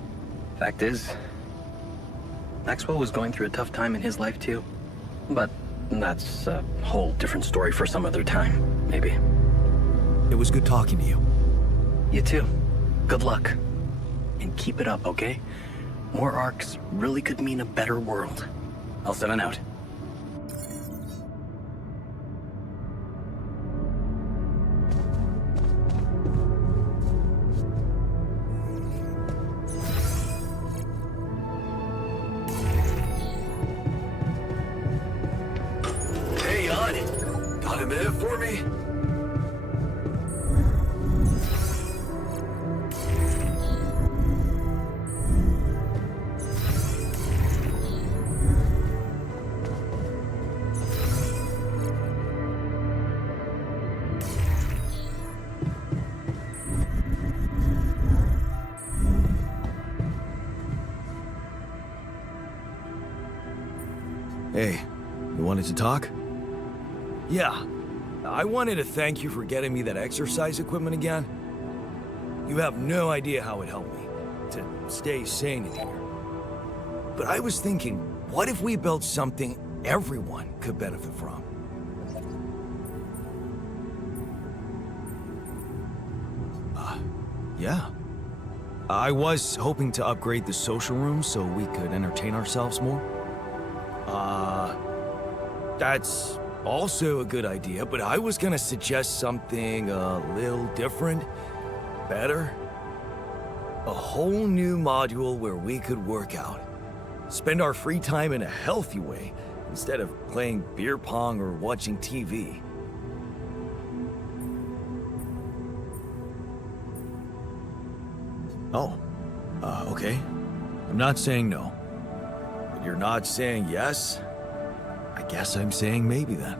Fact is, Maxwell was going through a tough time in his life too. But that's a whole different story for some other time, maybe. It was good talking to you. You too. Good luck. And keep it up, okay? More arcs really could mean a better world. I'll send it out. Hey, Jan. Got a minute for me? Hey, you wanted to talk? Yeah, I wanted to thank you for getting me that exercise equipment again. You have no idea how it helped me to stay sane in here. But I was thinking, what if we built something everyone could benefit from? Yeah. I was hoping to upgrade the social room so we could entertain ourselves more. That's also a good idea, but I was gonna suggest something a little different, better. A whole new module where we could work out. Spend our free time in a healthy way, instead of playing beer pong or watching TV. Oh, okay. I'm not saying no. But you're not saying yes? I guess I'm saying maybe then.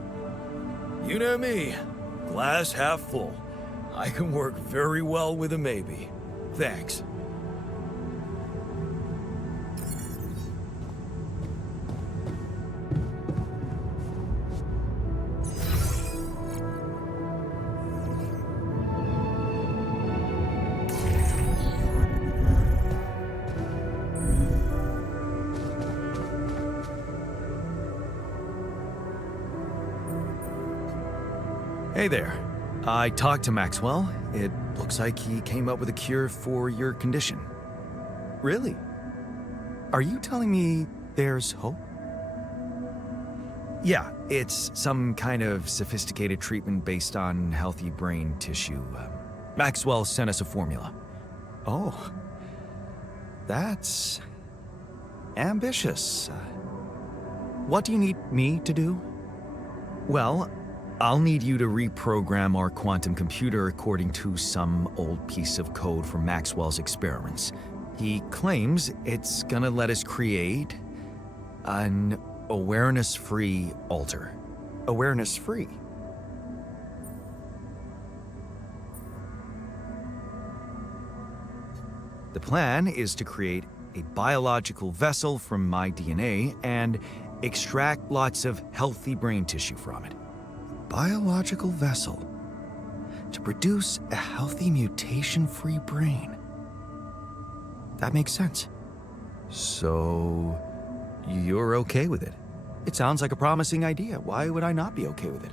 You know me, glass half full. I can work very well with a maybe. Thanks. Hey there. I talked to Maxwell. It looks like he came up with a cure for your condition. Really? Are you telling me there's hope? Yeah, it's some kind of sophisticated treatment based on healthy brain tissue. Maxwell sent us a formula. Oh. That's ambitious. What do you need me to do? Well, I'll need you to reprogram our quantum computer according to some old piece of code from Maxwell's experiments. He claims it's gonna let us create an awareness-free alter. Awareness-free? The plan is to create a biological vessel from my DNA and extract lots of healthy brain tissue from it. Biological vessel to produce a healthy mutation-free brain. That makes sense. So, you're okay with it? It sounds like a promising idea. Why would I not be okay with it?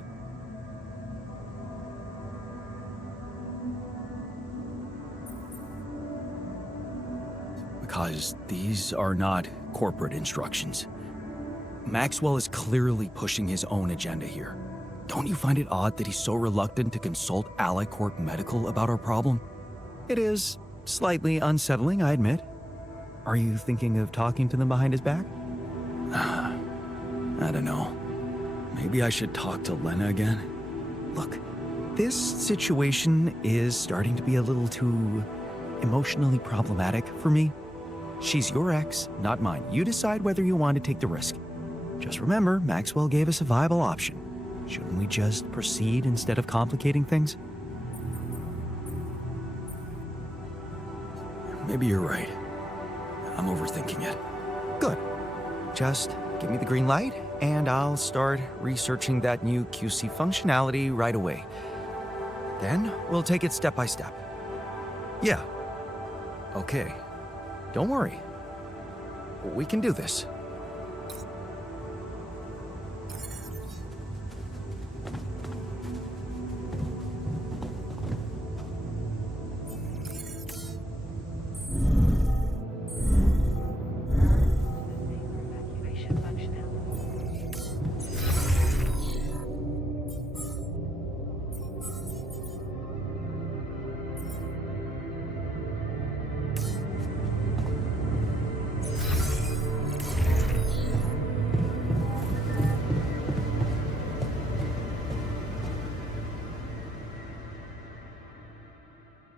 Because these are not corporate instructions. Maxwell is clearly pushing his own agenda here. Don't you find it odd that he's so reluctant to consult AliCorp Medical about our problem? It is slightly unsettling, I admit. Are you thinking of talking to them behind his back? I don't know. Maybe I should talk to Lena again? Look, this situation is starting to be a little too emotionally problematic for me. She's your ex, not mine. You decide whether you want to take the risk. Just remember, Maxwell gave us a viable option. Shouldn't we just proceed instead of complicating things? Maybe you're right. I'm overthinking it. Good. Just give me the green light, and I'll start researching that new QC functionality right away. Then we'll take it step by step. Yeah. Okay. Don't worry. We can do this.